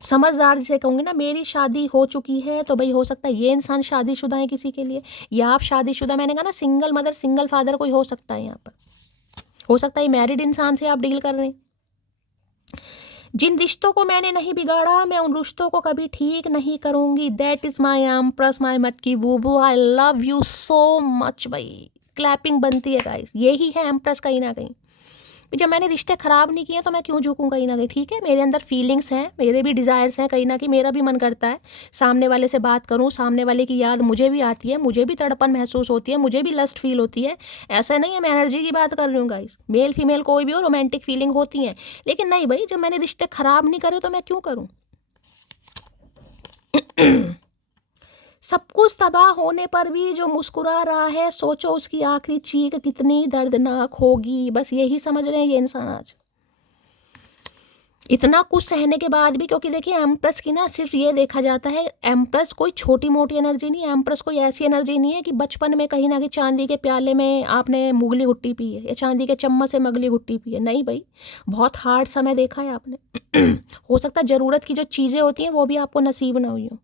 समझदार जिसे कहूँगी ना, मेरी शादी हो चुकी है, तो भाई हो सकता है ये इंसान शादीशुदा है किसी के लिए, या आप शादीशुदा। मैंने कहा ना सिंगल मदर सिंगल फादर कोई हो सकता है यहाँ पर, हो सकता है मैरिड इंसान से आप डील कर रहे हैं। जिन रिश्तों को मैंने नहीं बिगाड़ा, मैं उन रिश्तों को कभी ठीक नहीं करूँगी। That is my empress, my मटकी बूबू, I love you so much. भाई क्लैपिंग बनती है गाइस, यही है एम्प्रेस कहीं ना कहीं। जब मैंने रिश्ते ख़राब नहीं किए तो मैं क्यों झुकूँ कहीं ना कहीं, ठीक है। मेरे अंदर फीलिंग्स हैं, मेरे भी डिज़ायर्स हैं कहीं ना कहीं, मेरा भी मन करता है सामने वाले से बात करूँ, सामने वाले की याद मुझे भी आती है, मुझे भी तड़पन महसूस होती है, मुझे भी लस्ट फील होती है। ऐसा नहीं है, मैं एनर्जी की बात कर रही हूँ गाइस, मेल फीमेल कोई भी हो, रोमांटिक फीलिंग होती हैं। लेकिन नहीं भाई, जब मैंने रिश्ते ख़राब नहीं करे तो मैं क्यों करूँ। सब कुछ तबाह होने पर भी जो मुस्कुरा रहा है, सोचो उसकी आखिरी चीख कितनी दर्दनाक होगी। बस यही समझ रहे हैं ये इंसान आज, इतना कुछ सहने के बाद भी। क्योंकि देखिए एम्प्रेस की ना सिर्फ ये देखा जाता है, एम्प्रेस कोई छोटी मोटी एनर्जी नहीं है, एम्प्रेस कोई ऐसी एनर्जी नहीं है कि बचपन में कहीं ना कहीं चांदी के प्याले में आपने मुगली गुट्टी पी है, या चांदी के चम्मच से मगली गुट्टी पी है। नहीं भाई, बहुत हार्ड समय देखा है आपने। हो सकता है ज़रूरत की जो चीज़ें होती हैं वो भी आपको नसीब ना हुई हो,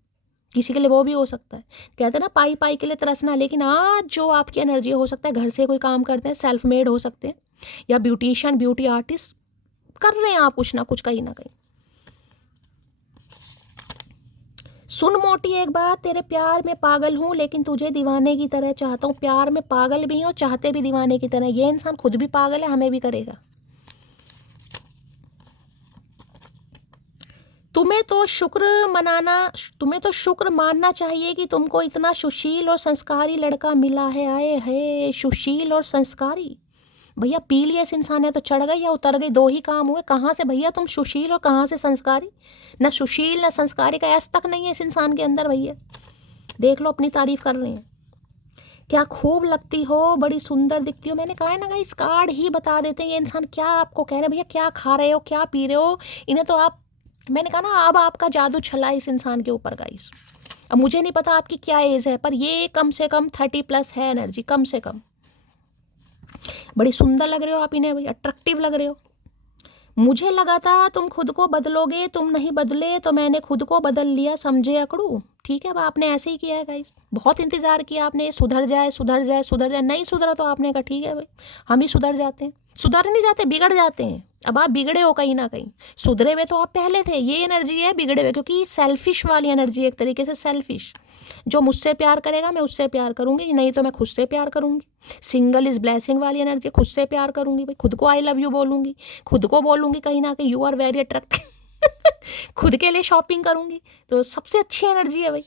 किसी के लिए वो भी हो सकता है। कहते हैं ना पाई पाई के लिए तरसना। लेकिन आज जो आपकी एनर्जी हो सकता है घर से कोई काम करते हैं, सेल्फ मेड हो सकते हैं, या ब्यूटिशियन, ब्यूटी आर्टिस्ट कर रहे हैं आप कुछ ना कुछ कहीं ना कहीं। सुन मोटी एक बात, तेरे प्यार में पागल हूँ लेकिन तुझे दीवाने की तरह चाहता हूँ। प्यार में पागल भी हैं और चाहते भी दीवाने की तरह। ये इंसान खुद भी पागल है, हमें भी करेगा। तुम्हें तो शुक्र मानना चाहिए कि तुमको इतना सुशील और संस्कारी लड़का मिला है। आए है सुशील और संस्कारी। भैया पी लिया इस इंसान ने तो चढ़ गई या उतर गई, दो ही काम हुए। कहाँ से भैया तुम सुशील और कहाँ से संस्कारी? ना सुशील ना संस्कारी का एस तक नहीं है इस इंसान के अंदर। भैया देख लो, अपनी तारीफ कर रहे हैं। क्या खूब लगती हो, बड़ी सुंदर दिखती हो। मैंने कहा है ना, इस कार्ड ही बता देते हैं ये इंसान क्या आपको कह रहे हैं। भैया क्या खा रहे हो, क्या पी रहे हो, इन्हें तो आप, मैंने कहा ना अब आपका जादू छला इस इंसान के ऊपर गाइस। अब मुझे नहीं पता आपकी क्या एज है, पर ये कम से कम 30+ है एनर्जी, कम से कम। बड़ी सुंदर लग रहे हो आप इन्हें, भाई अट्रैक्टिव लग रहे हो। मुझे लगा था तुम खुद को बदलोगे, तुम नहीं बदले तो मैंने खुद को बदल लिया, समझे अकड़ू। ठीक है, अब आपने ऐसे ही किया है गाइस, बहुत इंतजार किया आपने, सुधर जाए सुधर जाए सुधर जाए, नहीं सुधरा तो आपने कहा ठीक है भाई हम ही सुधर जाते हैं। सुधर नहीं जाते, बिगड़ जाते हैं। अब आप बिगड़े हो कहीं ना कहीं, सुधरे हुए तो आप पहले थे। ये एनर्जी है बिगड़े हुए, क्योंकि सेल्फिश वाली एनर्जी, एक तरीके से सेल्फिश। जो मुझसे प्यार करेगा मैं उससे प्यार करूंगी, नहीं तो मैं खुद से प्यार करूंगी। सिंगल इज ब्लेसिंग वाली एनर्जी, खुद से प्यार करूंगी भाई, खुद को आई लव यू बोलूंगी, खुद को बोलूंगी कहीं ना कहीं यू आर वेरी अट्रैक्टिव खुद के लिए शॉपिंग करूंगी, तो सबसे अच्छी एनर्जी है भाई।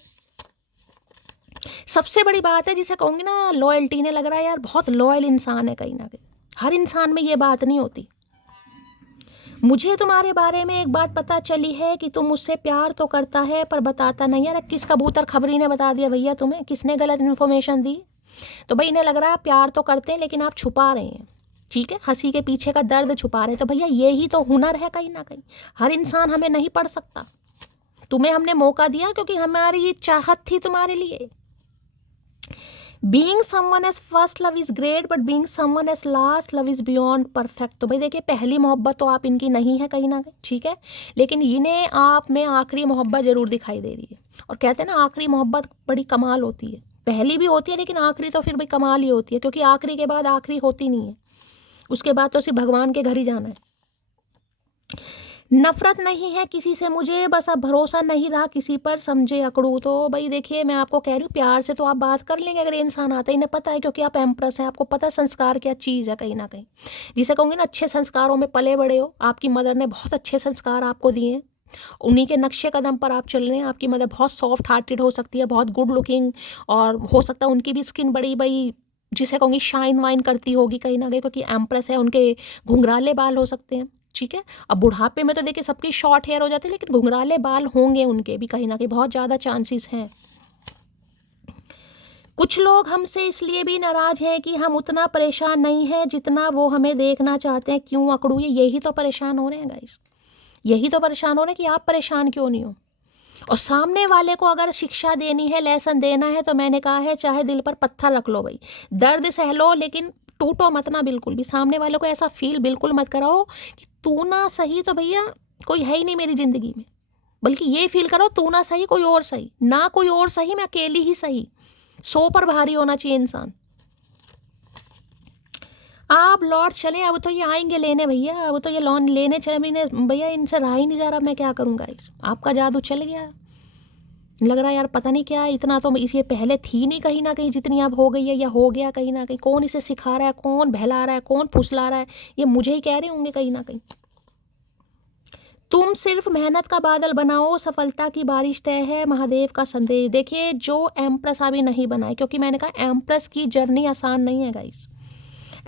सबसे बड़ी बात है जिसे कहूंगी ना, लॉयल्टी ने लग रहा है यार बहुत लॉयल इंसान है कहीं ना कहीं। हर इंसान में ये बात नहीं होती। मुझे तुम्हारे बारे में एक बात पता चली है कि तुम मुझसे प्यार तो करता है पर बताता नहीं। यार किस कबूतर खबरी ने बता दिया भैया तुम्हें, किसने गलत इन्फॉर्मेशन दी? तो भाई इन्हें लग रहा है प्यार तो करते हैं लेकिन आप छुपा रहे हैं। ठीक है, हंसी के पीछे का दर्द छुपा रहे हैं। तो भैया यही तो हुनर है कहीं ना कहीं। हर इंसान हमें नहीं पढ़ सकता। तुम्हें हमने मौका दिया क्योंकि हमारी ये चाहत थी तुम्हारे लिए। Being someone as first love is great but being someone as last love is beyond perfect. तो भाई देखिए, पहली मोहब्बत तो आप इनकी नहीं है कहीं ना कहीं, ठीक है, लेकिन इन्हें आप में आखिरी मोहब्बत जरूर दिखाई दे रही है। और कहते हैं ना आखिरी मोहब्बत बड़ी कमाल होती है। पहली भी होती है लेकिन आखिरी तो फिर भी कमाल ही होती है, क्योंकि आखिरी के बाद आखिरी होती नहीं है। उसके बाद तो सिर्फ भगवान के घर ही जाना है। नफरत नहीं है किसी से मुझे, बस अब भरोसा नहीं रहा किसी पर, समझे अकड़ू। तो भाई देखिए, मैं आपको कह रही हूँ प्यार से तो आप बात कर लेंगे अगर इंसान आता है। इन्हें पता है क्योंकि आप एम्प्रेस हैं, आपको पता है संस्कार क्या चीज़ है कहीं ना कहीं। जिसे कहूँगे ना अच्छे संस्कारों में पले बड़े हो, आपकी मदर ने बहुत अच्छे संस्कार आपको दिए हैं, उन्हीं के नक्शे कदम पर आप चल रहे हैं। आपकी मदर बहुत सॉफ्ट हार्टेड हो सकती है, बहुत गुड लुकिंग, और हो सकता है उनकी भी स्किन बड़ी भाई जिसे कहूँगी शाइन वाइन करती होगी कहीं ना कहीं, क्योंकि एम्प्रेस है, उनके घुंघराले बाल हो सकते हैं। ठीक है, अब बुढ़ापे में तो देखिए सबकी शॉर्ट हेयर हो जाती है, लेकिन घुंघराले बाल होंगे उनके भी कहीं ना कहीं, बहुत ज़्यादा चांसेस हैं। कुछ लोग हमसे इसलिए भी नाराज हैं कि हम उतना परेशान नहीं हैं जितना वो हमें देखना चाहते हैं। क्यों अकड़ू? यही तो परेशान हो रहे हैं गाइस, यही तो परेशान हो रहे हैं कि आप परेशान क्यों नहीं हो। और सामने वाले को अगर शिक्षा देनी है, लेसन देना है, तो मैंने कहा है चाहे दिल पर पत्थर रख लो भाई, दर्द सह लो, लेकिन टूटो मत ना बिल्कुल भी। सामने वाले को ऐसा फील बिल्कुल मत कराओ कि तू ना सही तो भैया कोई है ही नहीं मेरी ज़िंदगी में, बल्कि ये फील करो तू ना सही कोई और सही, ना कोई और सही मैं अकेली ही सही। 100 पर भारी होना चाहिए इंसान। आप लौट चले, अब तो ये आएंगे लेने भैया, अब तो ये लोन लेने चले महीने भैया, इनसे रहा ही नहीं जा रहा। मैं क्या करूँगा, आपका जादू चल गया। लग रहा है यार पता नहीं क्या इतना तो इसे पहले थी नहीं कहीं ना कहीं जितनी अब हो गई है, या हो गया कहीं ना कहीं। कौन इसे सिखा रहा है, कौन बहला रहा है, कौन फुसला रहा है, ये मुझे ही कह रहे होंगे कहीं ना कहीं। तुम सिर्फ मेहनत का बादल बनाओ, सफलता की बारिश तय है, महादेव का संदेश। देखिए, जो एम्प्रेस अभी नहीं बनाए, क्योंकि मैंने कहा एम्प्रेस की जर्नी आसान नहीं है गाइस।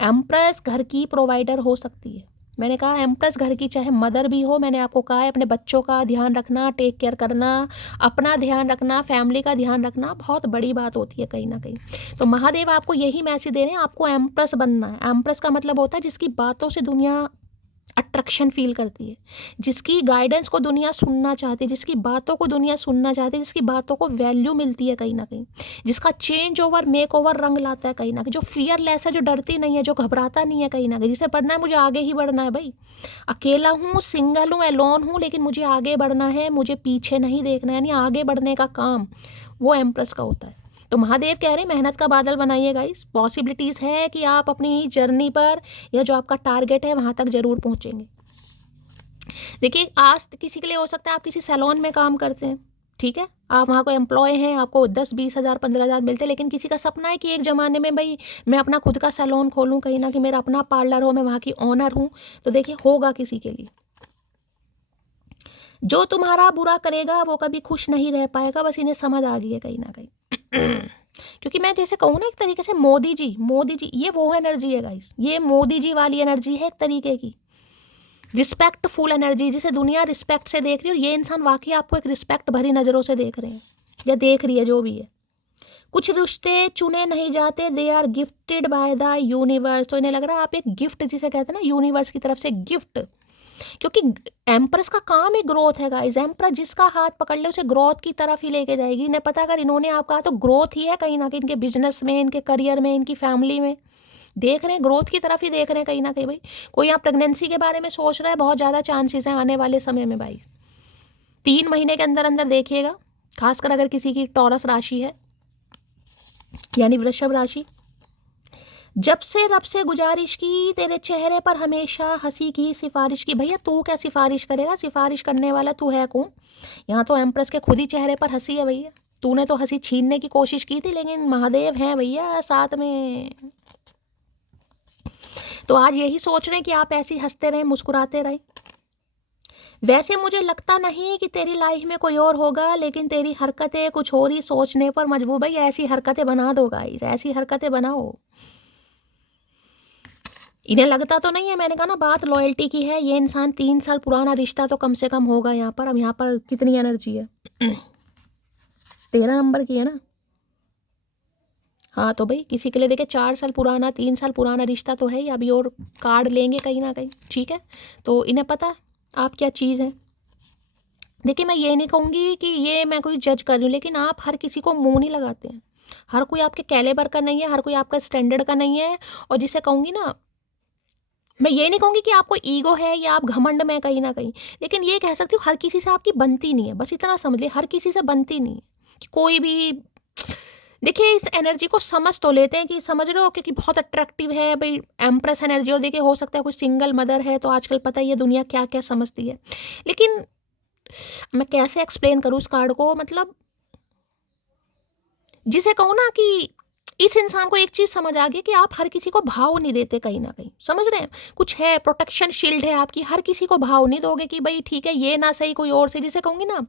एम्प्रेस घर की प्रोवाइडर हो सकती है। मैंने कहा एम्प्रेस घर की चाहे मदर भी हो, मैंने आपको कहा है अपने बच्चों का ध्यान रखना, टेक केयर करना, अपना ध्यान रखना, फैमिली का ध्यान रखना बहुत बड़ी बात होती है कहीं ना कहीं। तो महादेव आपको यही मैसेज दे रहे हैं, आपको एम्प्रेस बनना है। एम्प्रेस का मतलब होता है जिसकी बातों से दुनिया अट्रैक्शन फील करती है, जिसकी गाइडेंस को दुनिया सुनना चाहती है, जिसकी बातों को दुनिया सुनना चाहती है, जिसकी बातों को वैल्यू मिलती है कहीं ना कहीं, जिसका चेंज ओवर मेक ओवर रंग लाता है कहीं ना कहीं, जो फियरलेस है, जो डरती नहीं है, जो घबराता नहीं है कहीं ना कहीं, जिसे बढ़ना है मुझे आगे ही बढ़ना है भाई। अकेला हूँ, सिंगल हूँ, एलोन हूँ, लेकिन मुझे आगे बढ़ना है, मुझे पीछे नहीं देखना है, यानी आगे बढ़ने का काम वो एम्प्रेस का होता है। तो महादेव कह रहे हैं मेहनत का बादल बनाइए गाइस। पॉसिबिलिटीज़ है कि आप अपनी जर्नी पर, या जो आपका टारगेट है वहाँ तक ज़रूर पहुँचेंगे। देखिए, आज किसी के लिए हो सकता है आप किसी सैलून में काम करते हैं, ठीक है, आप वहाँ को एम्प्लॉय हैं, आपको 10-20 हज़ार 15 हज़ार मिलते हैं, लेकिन किसी का सपना है कि एक ज़माने में भाई मैं अपना खुद का सैलून खोलूँ, कहीं ना कि मेरा अपना पार्लर हो, मैं वहाँ की ऑनर हूँ। तो देखिए होगा किसी के लिए। जो तुम्हारा बुरा करेगा वो कभी खुश नहीं रह पाएगा, बस इन्हें समझ आ गई है कहीं ना कहीं। क्योंकि मैं जैसे कहूँ ना, एक तरीके से मोदी जी ये वो एनर्जी है गाइस, ये मोदी जी वाली एनर्जी है एक तरीके की, रिस्पेक्टफुल एनर्जी, जिसे दुनिया रिस्पेक्ट से देख रही है, और ये इंसान वाकई आपको एक रिस्पेक्ट भरी नज़रों से देख रहे हैं या देख रही है, जो भी है। कुछ रिश्ते चुने नहीं जाते, they are gifted by the universe. तो इन्हें लग रहा है आप एक गिफ्ट, जिसे कहते हैं ना यूनिवर्स की तरफ से गिफ्ट, क्योंकि एम्प्रेस का काम ही ग्रोथ है गाइस। एम्प्रेस जिसका हाथ पकड़ ले उसे ग्रोथ की तरफ ही लेके जाएगी। इन्हें पता, अगर इन्होंने आपका कहा तो ग्रोथ ही है कहीं ना कहीं, इनके बिजनेस में, इनके करियर में, इनकी फैमिली में देख रहे हैं, ग्रोथ की तरफ ही देख रहे हैं कहीं ना कहीं। भाई कोई यहाँ प्रेगनेंसी के बारे में सोच रहा है, बहुत ज़्यादा चांसेस हैं आने वाले समय में भाई, 3 महीने के अंदर अंदर देखिएगा, खासकर अगर किसी की टॉरस राशि है यानी वृषभ राशि। जब से रब से गुजारिश की, तेरे चेहरे पर हमेशा हंसी की सिफारिश की। भैया तू क्या सिफारिश करेगा, सिफारिश करने वाला तू है कौन? यहाँ तो एम्प्रेस के खुद ही चेहरे पर हंसी है भैया। तूने तो हंसी छीनने की कोशिश की थी, लेकिन महादेव हैं भैया साथ में। तो आज यही सोच रहे हैं कि आप ऐसे हंसते रहें, मुस्कुराते रहें। वैसे मुझे लगता नहीं कि तेरी लाइफ में कोई और होगा, लेकिन तेरी हरकतें कुछ और ही सोचने पर मजबूर। भाई ऐसी हरकतें बना दो गाइस, ऐसी हरकतें बनाओ। इन्हें लगता तो नहीं है, मैंने कहा ना बात लॉयल्टी की है। ये इंसान 3 साल पुराना रिश्ता तो कम से कम होगा यहाँ पर। अब यहाँ पर कितनी एनर्जी है, 13 नंबर की है ना। हाँ तो भाई किसी के लिए देखिए 4 साल पुराना, 3 साल पुराना रिश्ता तो है ही। अभी और कार्ड लेंगे कहीं ना कहीं, ठीक है। तो इन्हें पता है आप क्या चीज़ है। देखिए मैं ये नहीं कहूँगी कि ये मैं कोई जज कर रही हूँ, लेकिन आप हर किसी को मुंह नहीं लगाते हैं। हर कोई आपके कैलेबर का नहीं है, हर कोई आपका स्टैंडर्ड का नहीं है। और जिसे कहूँगी ना, मैं ये नहीं कहूँगी कि आपको ईगो है या आप घमंड में कहीं ना कहीं, लेकिन ये कह सकती हूँ हर किसी से आपकी बनती नहीं है। बस इतना समझ लिए, हर किसी से बनती नहीं है कि कोई भी। देखिए इस एनर्जी को समझ तो लेते हैं कि समझ रहे हो, क्योंकि बहुत अट्रैक्टिव है भाई एम्प्रेस एनर्जी। और देखिए हो सकता है कोई सिंगल मदर है, तो आजकल पता ही है दुनिया क्या क्या समझती है। लेकिन मैं कैसे एक्सप्लेन करूँ इस कार्ड को, मतलब जिसे कहूँ ना कि इस इंसान को एक चीज समझ आ गई कि आप हर किसी को भाव नहीं देते कहीं ना कहीं, समझ रहे हैं। कुछ है, प्रोटेक्शन शील्ड है आपकी, हर किसी को भाव नहीं दोगे कि भाई ठीक है ये ना सही कोई और से। जिसे कहूँगी ना,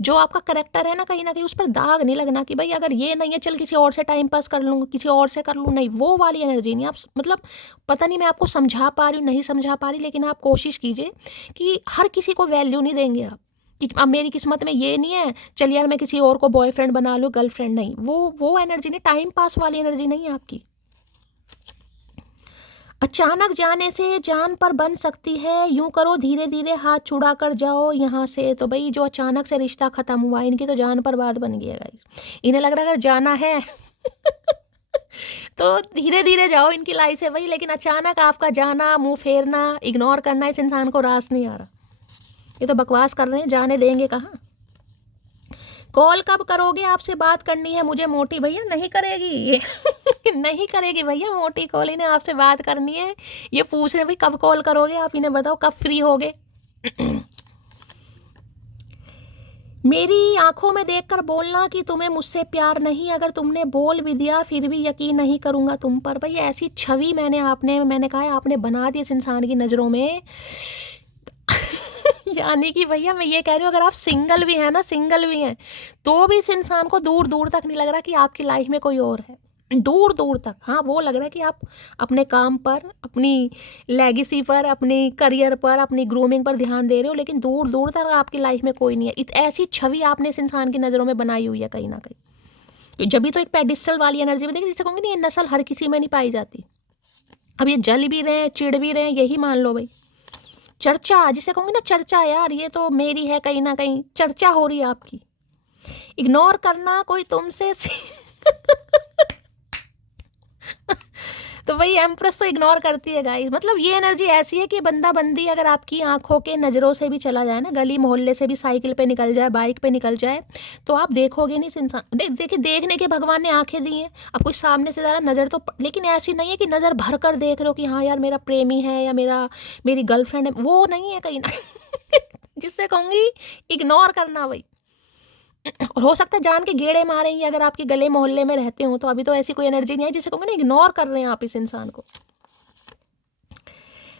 जो आपका करेक्टर है ना कहीं उस पर दाग नहीं लगना कि भाई अगर ये नहीं है चल किसी और से टाइम पास कर लूँ, किसी और से कर लूँ, नहीं वो वाली एनर्जी नहीं। आप मतलब पता नहीं मैं आपको समझा पा रही हूँ नहीं समझा पा रही, लेकिन आप कोशिश कीजिए कि हर किसी को वैल्यू नहीं देंगे आप कि अब मेरी किस्मत में ये नहीं है, चल यार मैं किसी और को बॉयफ्रेंड बना लूँ, गर्लफ्रेंड। नहीं, वो एनर्जी नहीं, टाइम पास वाली एनर्जी नहीं है आपकी। अचानक जाने से जान पर बन सकती है, यूं करो धीरे धीरे हाथ छुड़ा कर जाओ यहाँ से। तो भाई जो अचानक से रिश्ता खत्म हुआ, इनकी तो जान पर बात बन गई है गाइस। इन्हें लग रहा है अगर जाना है तो धीरे धीरे जाओ इनकी लाइफ से भाई, लेकिन अचानक आपका जाना, मुंह फेरना, इग्नोर करना इस इंसान को रास नहीं आ रहा। ये तो बकवास कर रहे हैं, जाने देंगे कहाँ। कॉल कब करोगे, आपसे बात करनी है मुझे मोटी। भैया नहीं करेगी नहीं करेगी भैया मोटी कॉल, इन्हें आपसे बात करनी है। ये पूछ रहे भाई कब कॉल करोगे, आप इन्हें बताओ कब फ्री होगे। मेरी आंखों में देखकर बोलना कि तुम्हें मुझसे प्यार नहीं, अगर तुमने बोल भी दिया फिर भी यकीन नहीं करूंगा तुम पर। भाई ऐसी छवि मैंने कहा आपने बना दी इस इंसान की नज़रों में। यानी कि भैया मैं ये कह रही हूँ, अगर आप सिंगल भी हैं ना, सिंगल भी हैं, तो भी इस इंसान को दूर दूर तक नहीं लग रहा कि आपकी लाइफ में कोई और है, दूर दूर तक। हाँ वो लग रहा है कि आप अपने काम पर, अपनी लेगेसी पर, अपनी करियर पर, अपनी ग्रूमिंग पर ध्यान दे रहे हो, लेकिन दूर दूर तक आपकी लाइफ में कोई नहीं है। ऐसी छवि आपने इस इंसान की नज़रों में बनाई हुई है कहीं ना कहीं। तो जब भी तो एक पेडिस्टल वाली एनर्जी में देखिए, जिसे कहूँगी ये नस्ल हर किसी में नहीं पाई जाती। अब ये जल भी रहे हैं, चिढ़ भी रहे हैं, यही मान लो भाई। चर्चा, जिसे कहूँगी ना चर्चा, यार ये तो मेरी है कहीं ना कहीं, चर्चा हो रही है आपकी। इग्नोर करना कोई तुमसे तो वही एम्प्रेस तो इग्नोर करती है गाइस। मतलब ये एनर्जी ऐसी है कि बंदा बंदी अगर आपकी आंखों के नज़रों से भी चला जाए ना, गली मोहल्ले से भी साइकिल पे निकल जाए, बाइक पे निकल जाए, तो आप देखोगे नहीं इस इंसान। देखिए देखने के भगवान ने आंखें दी हैं, अब कोई सामने से ज़रा नज़र तो, लेकिन ऐसी नहीं है कि नज़र भर कर देख रहे हो कि हाँ यार मेरा प्रेमी है या मेरी गर्लफ्रेंड है, वो नहीं है कहीं ना जिससे कहूँगी इग्नोर करना भाई। और हो सकता है जान के गेड़े मारे ये अगर आपके गले मोहल्ले में रहते हो तो। अभी तो ऐसी कोई एनर्जी नहीं है जिसे कहूँगे ना इग्नोर कर रहे हैं आप इस इंसान को।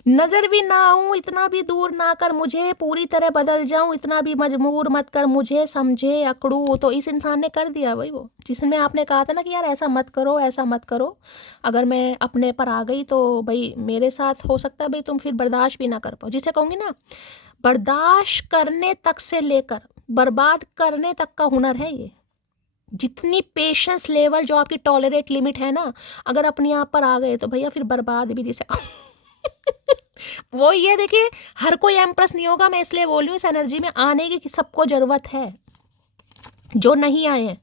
नजर भी ना आऊं, इतना भी दूर ना कर मुझे, पूरी तरह बदल जाऊं, इतना भी मजबूर मत कर मुझे, समझे अकड़ू। तो इस इंसान ने कर दिया भाई वो, जिसमें आपने कहा था ना कि यार ऐसा मत करो, ऐसा मत करो। अगर मैं अपने पर आ गई तो भाई मेरे साथ हो सकता है भाई तुम फिर बर्दाश्त भी ना कर पाओ। जिसे कहूँगी ना बर्दाश्त करने तक से लेकर बर्बाद करने तक का हुनर है ये। जितनी पेशेंस लेवल जो आपकी टॉलरेट लिमिट है ना, अगर अपने आप पर आ गए तो भैया फिर बर्बाद भी जिसे वो ये देखिए, हर कोई एम्प्रेस नहीं होगा, मैं इसलिए बोल रही हूँ इस एनर्जी में आने की सबको जरूरत है। जो नहीं आए हैं,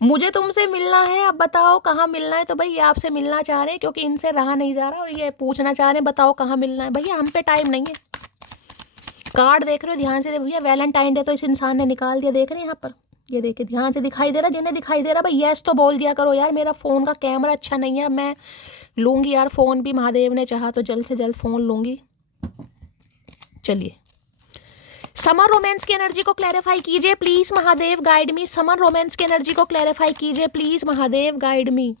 मुझे तुमसे मिलना है, अब बताओ कहाँ मिलना है। तो भाई ये आपसे मिलना चाह रहे हैं क्योंकि इनसे रहा नहीं जा रहा और ये पूछना चाह रहे हैं बताओ कहाँ मिलना है। भैया हम पे टाइम नहीं है। कार्ड देख रहे हो ध्यान से भैया, वैलेंटाइन डे तो इस इंसान ने निकाल दिया, देख रहे हैं यहाँ पर, ये देखिए ध्यान से दिखाई दे रहा, जिन्हें दिखाई दे रहा भाई यस तो बोल दिया करो यार। मेरा फ़ोन का कैमरा अच्छा नहीं है, मैं लूँगी यार फ़ोन भी, महादेव ने चाहा तो जल्द से जल्द फ़ोन लूँगी। चलिए समर रोमांस की एनर्जी को क्लैरिफाई कीजिए please Mahadev, guide me. Summer romance की एनर्जी को क्लैरिफाई कीजिए please Mahadev, guide me.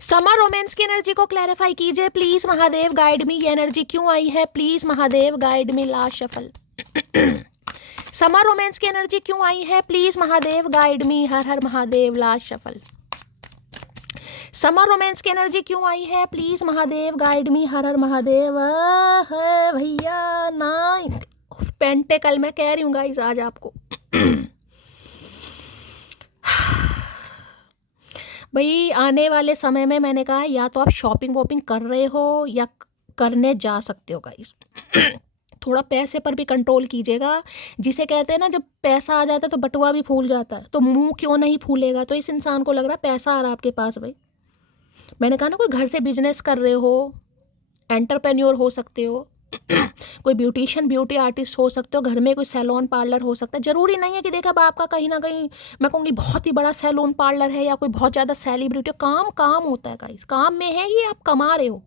Summer romance की एनर्जी को क्लैरिफाई कीजिए प्लीज महादेव, गाइड मी। ये एनर्जी क्यों आई है please Mahadev, guide me. Last shuffle. Summer romance की एनर्जी क्यों आई है please Mahadev, guide me. Her her Mahadev. Last shuffle. Summer romance की एनर्जी क्यों आई है प्लीज महादेव, गाइड मी। हर हर महादेव। भैया नाइन पेंटेकल मैं कह रही हूँ गाइस आज आपको भाई आने वाले समय में मैंने कहा या तो आप शॉपिंग वॉपिंग कर रहे हो या करने जा सकते हो गाइस। थोड़ा पैसे पर भी कंट्रोल कीजिएगा। जिसे कहते हैं ना जब पैसा आ जाता है तो बटुआ भी फूल जाता है, तो मुंह क्यों नहीं फूलेगा। तो इस इंसान को लग रहा है पैसा आ रहा है आपके पास भाई। मैंने कहा ना कोई घर से बिजनेस कर रहे हो, एंटरप्रेन्योर हो सकते हो, कोई ब्यूटिशियन ब्यूटी आर्टिस्ट हो सकते हो, घर में कोई सैलून पार्लर हो सकता है। ज़रूरी नहीं है कि देखा अब आपका कहीं ना कहीं मैं कहूँगी बहुत ही बड़ा सैलून पार्लर है या कोई बहुत ज़्यादा सेलिब्रिटी। काम काम होता है गाइस, काम में है ये आप कमा रहे हो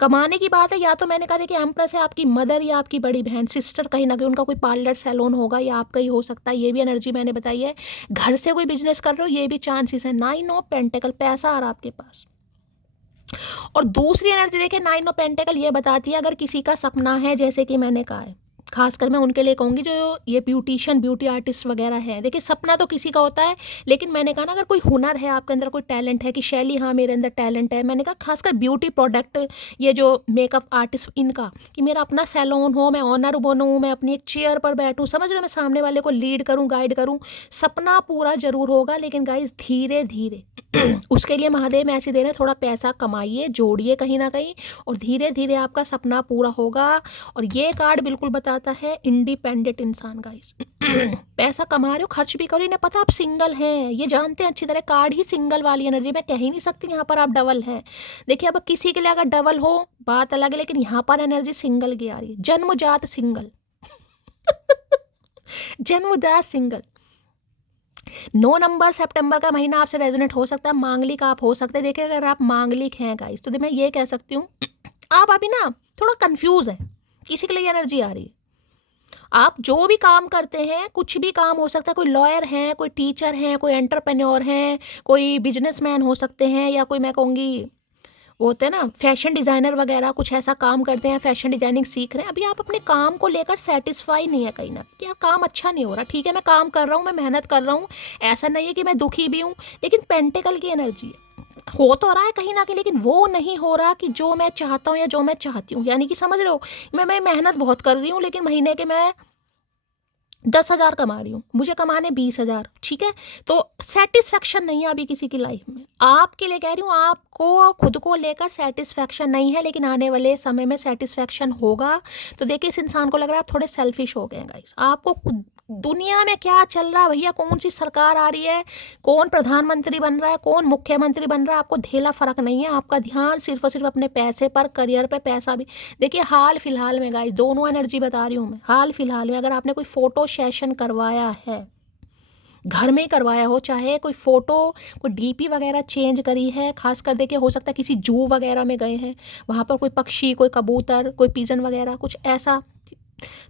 कमाने की बात है। या तो मैंने कहा था कि एम्प्रेस है आपकी मदर या आपकी बड़ी बहन सिस्टर, कहीं ना कहीं उनका कोई पार्लर सैलून होगा या आपका ही हो सकता है। ये भी एनर्जी मैंने बताई है। घर से कोई बिजनेस कर रहे हो ये भी चांसेस है। 9 ऑफ पेंटिकल पैसा आ रहा आपके पास। और दूसरी एनर्जी देखिए 9 ऑफ पेंटिकल ये बताती है अगर किसी का सपना है, जैसे कि मैंने कहा है खासकर मैं उनके लिए कहूँगी जो ये ब्यूटिशियन ब्यूटी आर्टिस्ट वगैरह है। देखिए सपना तो किसी का होता है, लेकिन मैंने कहा ना अगर कोई हुनर है आपके अंदर, कोई टैलेंट है कि शैली हाँ मेरे अंदर टैलेंट है। मैंने कहा खासकर ब्यूटी प्रोडक्ट, ये जो मेकअप आर्टिस्ट इनका, कि मेरा अपना सैलून हो, मैं ऑनर बनूँ, मैं अपनी एक चेयर पर बैठूँ, समझ रहे हो, मैं सामने वाले को लीड करूँ, गाइड करूँ। सपना पूरा जरूर होगा लेकिन गाइस धीरे धीरे उसके लिए महादेव ऐसे दे रहे हैं, थोड़ा पैसा कमाइए, जोड़िए कहीं ना कहीं और धीरे धीरे आपका सपना पूरा होगा। और ये कार्ड बिल्कुल बताता है इंडिपेंडेंट इंसान गाइस पैसा कमा रहे हो, खर्च भी करो। इन्हें पता आप सिंगल हैं, ये जानते हैं अच्छी तरह। कार्ड ही सिंगल वाली एनर्जी, मैं कह ही नहीं सकती यहाँ पर आप डबल हैं। देखिए अब किसी के लिए अगर डबल हो बात अलग है, लेकिन यहाँ पर एनर्जी सिंगल की आ रही है। जन्मजात सिंगल जन्मजात सिंगल। 9 नंबर सितंबर का महीना आपसे रेजोनेट हो सकता है। मांगलिक आप हो सकते हैं। देखिए अगर आप मांगलिक हैं गाइस तो मैं ये कह सकती हूँ आप अभी ना थोड़ा कंफ्यूज है, किसी के लिए एनर्जी आ रही है। आप जो भी काम करते हैं, कुछ भी काम हो सकता है, कोई लॉयर हैं, कोई टीचर हैं, कोई एंटरप्रेन्योर हैं, कोई बिजनेसमैन हो सकते हैं, या कोई मैं कहूँगी वो होते हैं ना फैशन डिज़ाइनर वगैरह, कुछ ऐसा काम करते हैं, फैशन डिजाइनिंग सीख रहे हैं। अभी आप अपने काम को लेकर सेटिस्फाई नहीं है कहीं ना कि यार काम अच्छा नहीं हो रहा। ठीक है मैं काम कर रहा हूँ, मैं मेहनत कर रहा हूँ, ऐसा नहीं है कि मैं दुखी भी हूँ, लेकिन पेंटिकल की एनर्जी है, हो तो रहा है कहीं ना कहीं, लेकिन वो नहीं हो रहा कि जो मैं चाहता हूँ या जो मैं चाहती हूँ। यानी कि समझ रहे हो, मैं मेहनत बहुत कर रही हूँ लेकिन महीने के मैं 10,000 कमा रही हूँ, मुझे कमाने 20,000, ठीक है। तो सेटिस्फेक्शन नहीं है अभी किसी की लाइफ में। आपके लिए कह रही हूँ, आपको खुद को लेकर सेटिस्फेक्शन नहीं है, लेकिन आने वाले समय में सेटिस्फेक्शन होगा। तो देखिए इस इंसान को लग रहा है आप थोड़े सेल्फिश हो गए हैं गाइस। आपको दुनिया में क्या चल रहा है भैया, कौन सी सरकार आ रही है, कौन प्रधानमंत्री बन रहा है, कौन मुख्यमंत्री बन रहा है, आपको ढेला फर्क नहीं है। आपका ध्यान सिर्फ और सिर्फ अपने पैसे पर, करियर पे। पैसा भी देखिए हाल फिलहाल में गाइस, दोनों एनर्जी बता रही हूँ मैं। हाल फिलहाल में अगर आपने कोई फोटो सेशन करवाया है, घर में ही करवाया हो, चाहे कोई फोटो कोई डीपी वगैरह चेंज करी है, खास कर देखिए हो सकता है किसी जू वगैरह में गए हैं, वहाँ पर कोई पक्षी, कोई कबूतर, कोई पिजन वगैरह कुछ ऐसा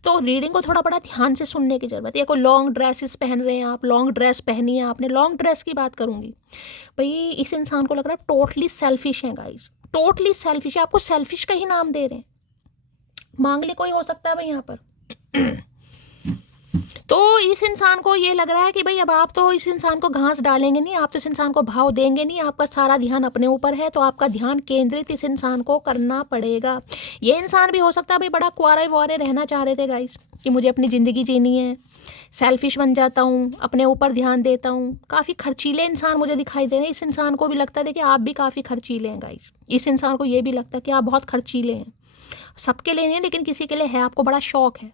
तो रीडिंग को थोड़ा बड़ा ध्यान से सुनने की ज़रूरत है। कोई लॉन्ग ड्रेसेस पहन रहे हैं आप, लॉन्ग ड्रेस पहनी है आपने, लॉन्ग ड्रेस की बात करूँगी भाई, इस इंसान को लग रहा है टोटली सेल्फिश है गाइस, टोटली सेल्फिश है, आपको सेल्फिश का ही नाम दे रहे हैं। मांगलिक कोई हो सकता है भाई यहाँ पर। तो इस इंसान को ये लग रहा है कि भाई अब आप तो इस इंसान को घास डालेंगे नहीं, आप तो इस इंसान को भाव देंगे नहीं, आपका सारा ध्यान अपने ऊपर है, तो आपका ध्यान केंद्रित इस इंसान को करना पड़ेगा। ये इंसान भी हो सकता है भाई बड़ा कुआरे वुआरे रहना चाह रहे थे गाइस, कि मुझे अपनी ज़िंदगी जीनी है, सेल्फिश बन जाता हूँ, अपने ऊपर ध्यान देता हूँ। काफ़ी खर्चीले इंसान मुझे दिखाई दे रहे हैं। इस इंसान को भी लगता है कि आप भी काफ़ी खर्चीले हैं गाइस, इस इंसान को ये भी लगता है कि आप बहुत खर्चीले हैं। सबके लिए नहीं, लेकिन किसी के लिए है, आपको बड़ा शौक है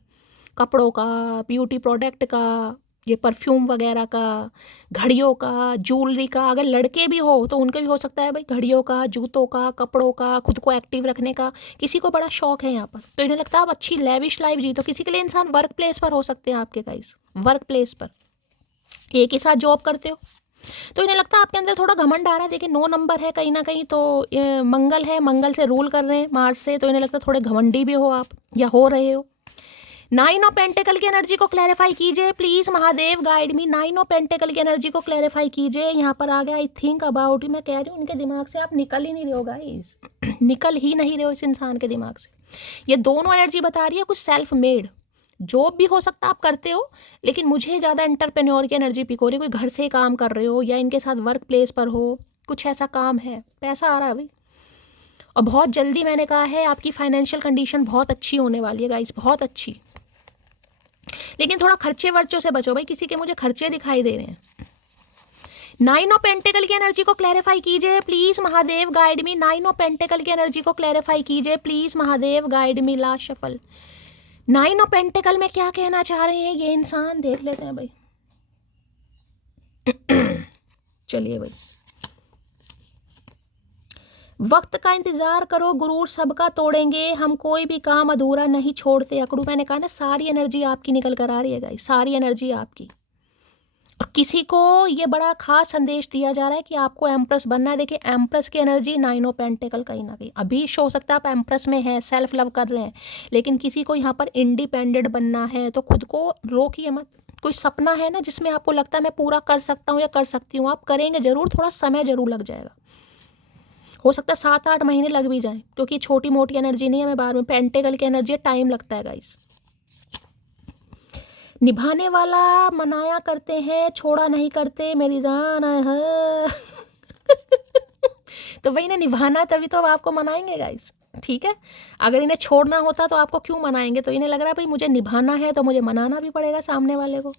कपड़ों का, ब्यूटी प्रोडक्ट का, ये परफ्यूम वगैरह का, घड़ियों का, ज्वेलरी का। अगर लड़के भी हो तो उनके भी हो सकता है भाई घड़ियों का, जूतों का, कपड़ों का, खुद को एक्टिव रखने का किसी को बड़ा शौक है यहाँ पर। तो इन्हें लगता है आप अच्छी लेविश लाइफ जी। तो किसी के लिए इंसान वर्क प्लेस पर हो सकते हैं आपके गाइस, वर्क प्लेस पर एक ही साथ जॉब करते हो, तो इन्हें लगता है आपके अंदर थोड़ा घमंड आ रहा है। देखिए 9 नंबर है कहीं ना कहीं, तो मंगल है, मंगल से रूल कर रहे हैं मार्च से, तो इन्हें लगता है थोड़े घमंडी भी हो आप या हो रहे हो। 9 ऑफ पेंटिकल की एनर्जी को क्लैरिफाई कीजिए please, Mahadev guide me. 9 of pentacle की एनर्जी को क्लैरिफाई कीजिए। यहाँ पर आ गया आई थिंक अबाउट, मैं कह रही हूँ उनके दिमाग से आप निकल ही नहीं रहे हो गाइस, निकल ही नहीं रहे हो इस इंसान के दिमाग से। ये दोनों एनर्जी बता रही है कुछ सेल्फ मेड जॉब भी हो सकता है आप करते हो, लेकिन मुझे ज़्यादा एंटरप्रेन्योर की एनर्जी पिक हो रही है। कोई घर से काम कर रहे हो या इनके साथ वर्क प्लेस पर हो, कुछ ऐसा काम है, पैसा आ रहा है भाई, और बहुत जल्दी। मैंने कहा है आपकी फाइनेंशियल कंडीशन बहुत अच्छी होने वाली है गाइस, बहुत अच्छी। लेकिन थोड़ा खर्चे वर्चों से बचो भाई, किसी के मुझे खर्चे दिखाई दे रहे हैं। 9 ऑफ पेंटिकल की एनर्जी को क्लैरिफाई कीजिए please, Mahadev guide me. 9 of pentacle की एनर्जी को क्लैरिफाई कीजिए please, Mahadev guide me. Last shuffle. 9 of pentacle में क्या कहना चाह रहे हैं ये इंसान, देख लेते हैं भाई। चलिए भाई, वक्त का इंतजार करो, गुरूर सबका तोड़ेंगे, हम कोई भी काम अधूरा नहीं छोड़ते। अकड़ू मैंने कहा ना, सारी एनर्जी आपकी निकल कर आ रही है गाइस, सारी एनर्जी आपकी। और किसी को ये बड़ा खास संदेश दिया जा रहा है कि आपको एम्प्रेस बनना है। देखिए एम्प्रेस की एनर्जी 9 ऑफ पेंटिकल, कहीं ना कहीं अभी शो हो सकता है आप एम्प्रेस में हैं, सेल्फ लव कर रहे हैं, लेकिन किसी को यहाँ पर इंडिपेंडेंट बनना है, तो खुद को रोकिए मत। कोई सपना है ना जिसमें आपको लगता है मैं पूरा कर सकता हूँ या कर सकती हूँ, आप करेंगे जरूर, थोड़ा समय जरूर लग जाएगा, हो सकता है 7-8 महीने लग भी जाए, क्योंकि छोटी मोटी एनर्जी नहीं है। मैं बार में पेंटिकल की एनर्जी, टाइम लगता है गाइस। निभाने वाला मनाया करते हैं, छोड़ा नहीं करते, मेरी जान है। तो वही ना, निभाना तभी तो आपको मनाएंगे गाइस, ठीक है। अगर इन्हें छोड़ना होता तो आपको क्यों मनाएंगे, तो इन्हें लग रहा है भाई मुझे निभाना है तो मुझे मनाना भी पड़ेगा सामने वाले को।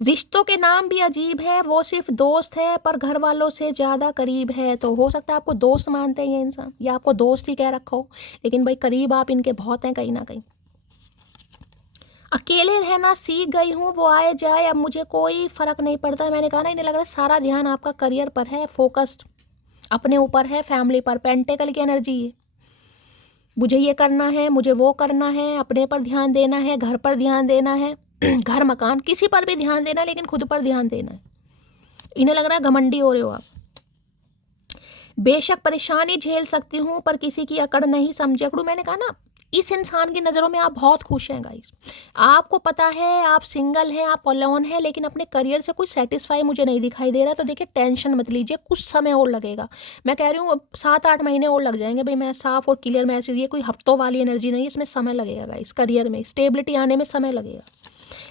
रिश्तों के नाम भी अजीब है, वो सिर्फ दोस्त है पर घर वालों से ज़्यादा करीब है। तो हो सकता है आपको दोस्त मानते हैं ये इंसान, या आपको दोस्त ही कह रखा हो, लेकिन भाई करीब आप इनके बहुत हैं कहीं ना कहीं। अकेले रहना सीख गई हूँ, वो आए जाए अब मुझे कोई फ़र्क नहीं पड़ता। मैंने कहा ना, इन्हें लग रहा है सारा ध्यान आपका करियर पर है, फोकस्ड अपने ऊपर है, फैमिली पर। पेंटिकल की एनर्जी है, मुझे ये करना है, मुझे वो करना है, अपने पर ध्यान देना है, घर पर ध्यान देना है, घर मकान किसी पर भी ध्यान देना है, लेकिन खुद पर ध्यान देना है। इन्हें लग रहा है घमंडी हो रहे हो आप। बेशक परेशानी झेल सकती हूँ पर किसी की अकड़ नहीं समझे। अकड़ू मैंने कहा ना, इस इंसान की नज़रों में आप बहुत खुश हैं गाइस, आपको पता है आप सिंगल हैं, आप अलोन हैं, लेकिन अपने करियर से कोई सेटिस्फाई मुझे नहीं दिखाई दे रहा। तो देखिए टेंशन मत लीजिए, कुछ समय और लगेगा। मैं कह रही हूँ 7-8 महीने और लग जाएंगे भाई, मैं साफ और क्लियर मैसेज, ये कोई हफ्तों वाली एनर्जी नहीं है, इसमें समय लगेगा गाइस, करियर में स्टेबिलिटी आने में समय लगेगा।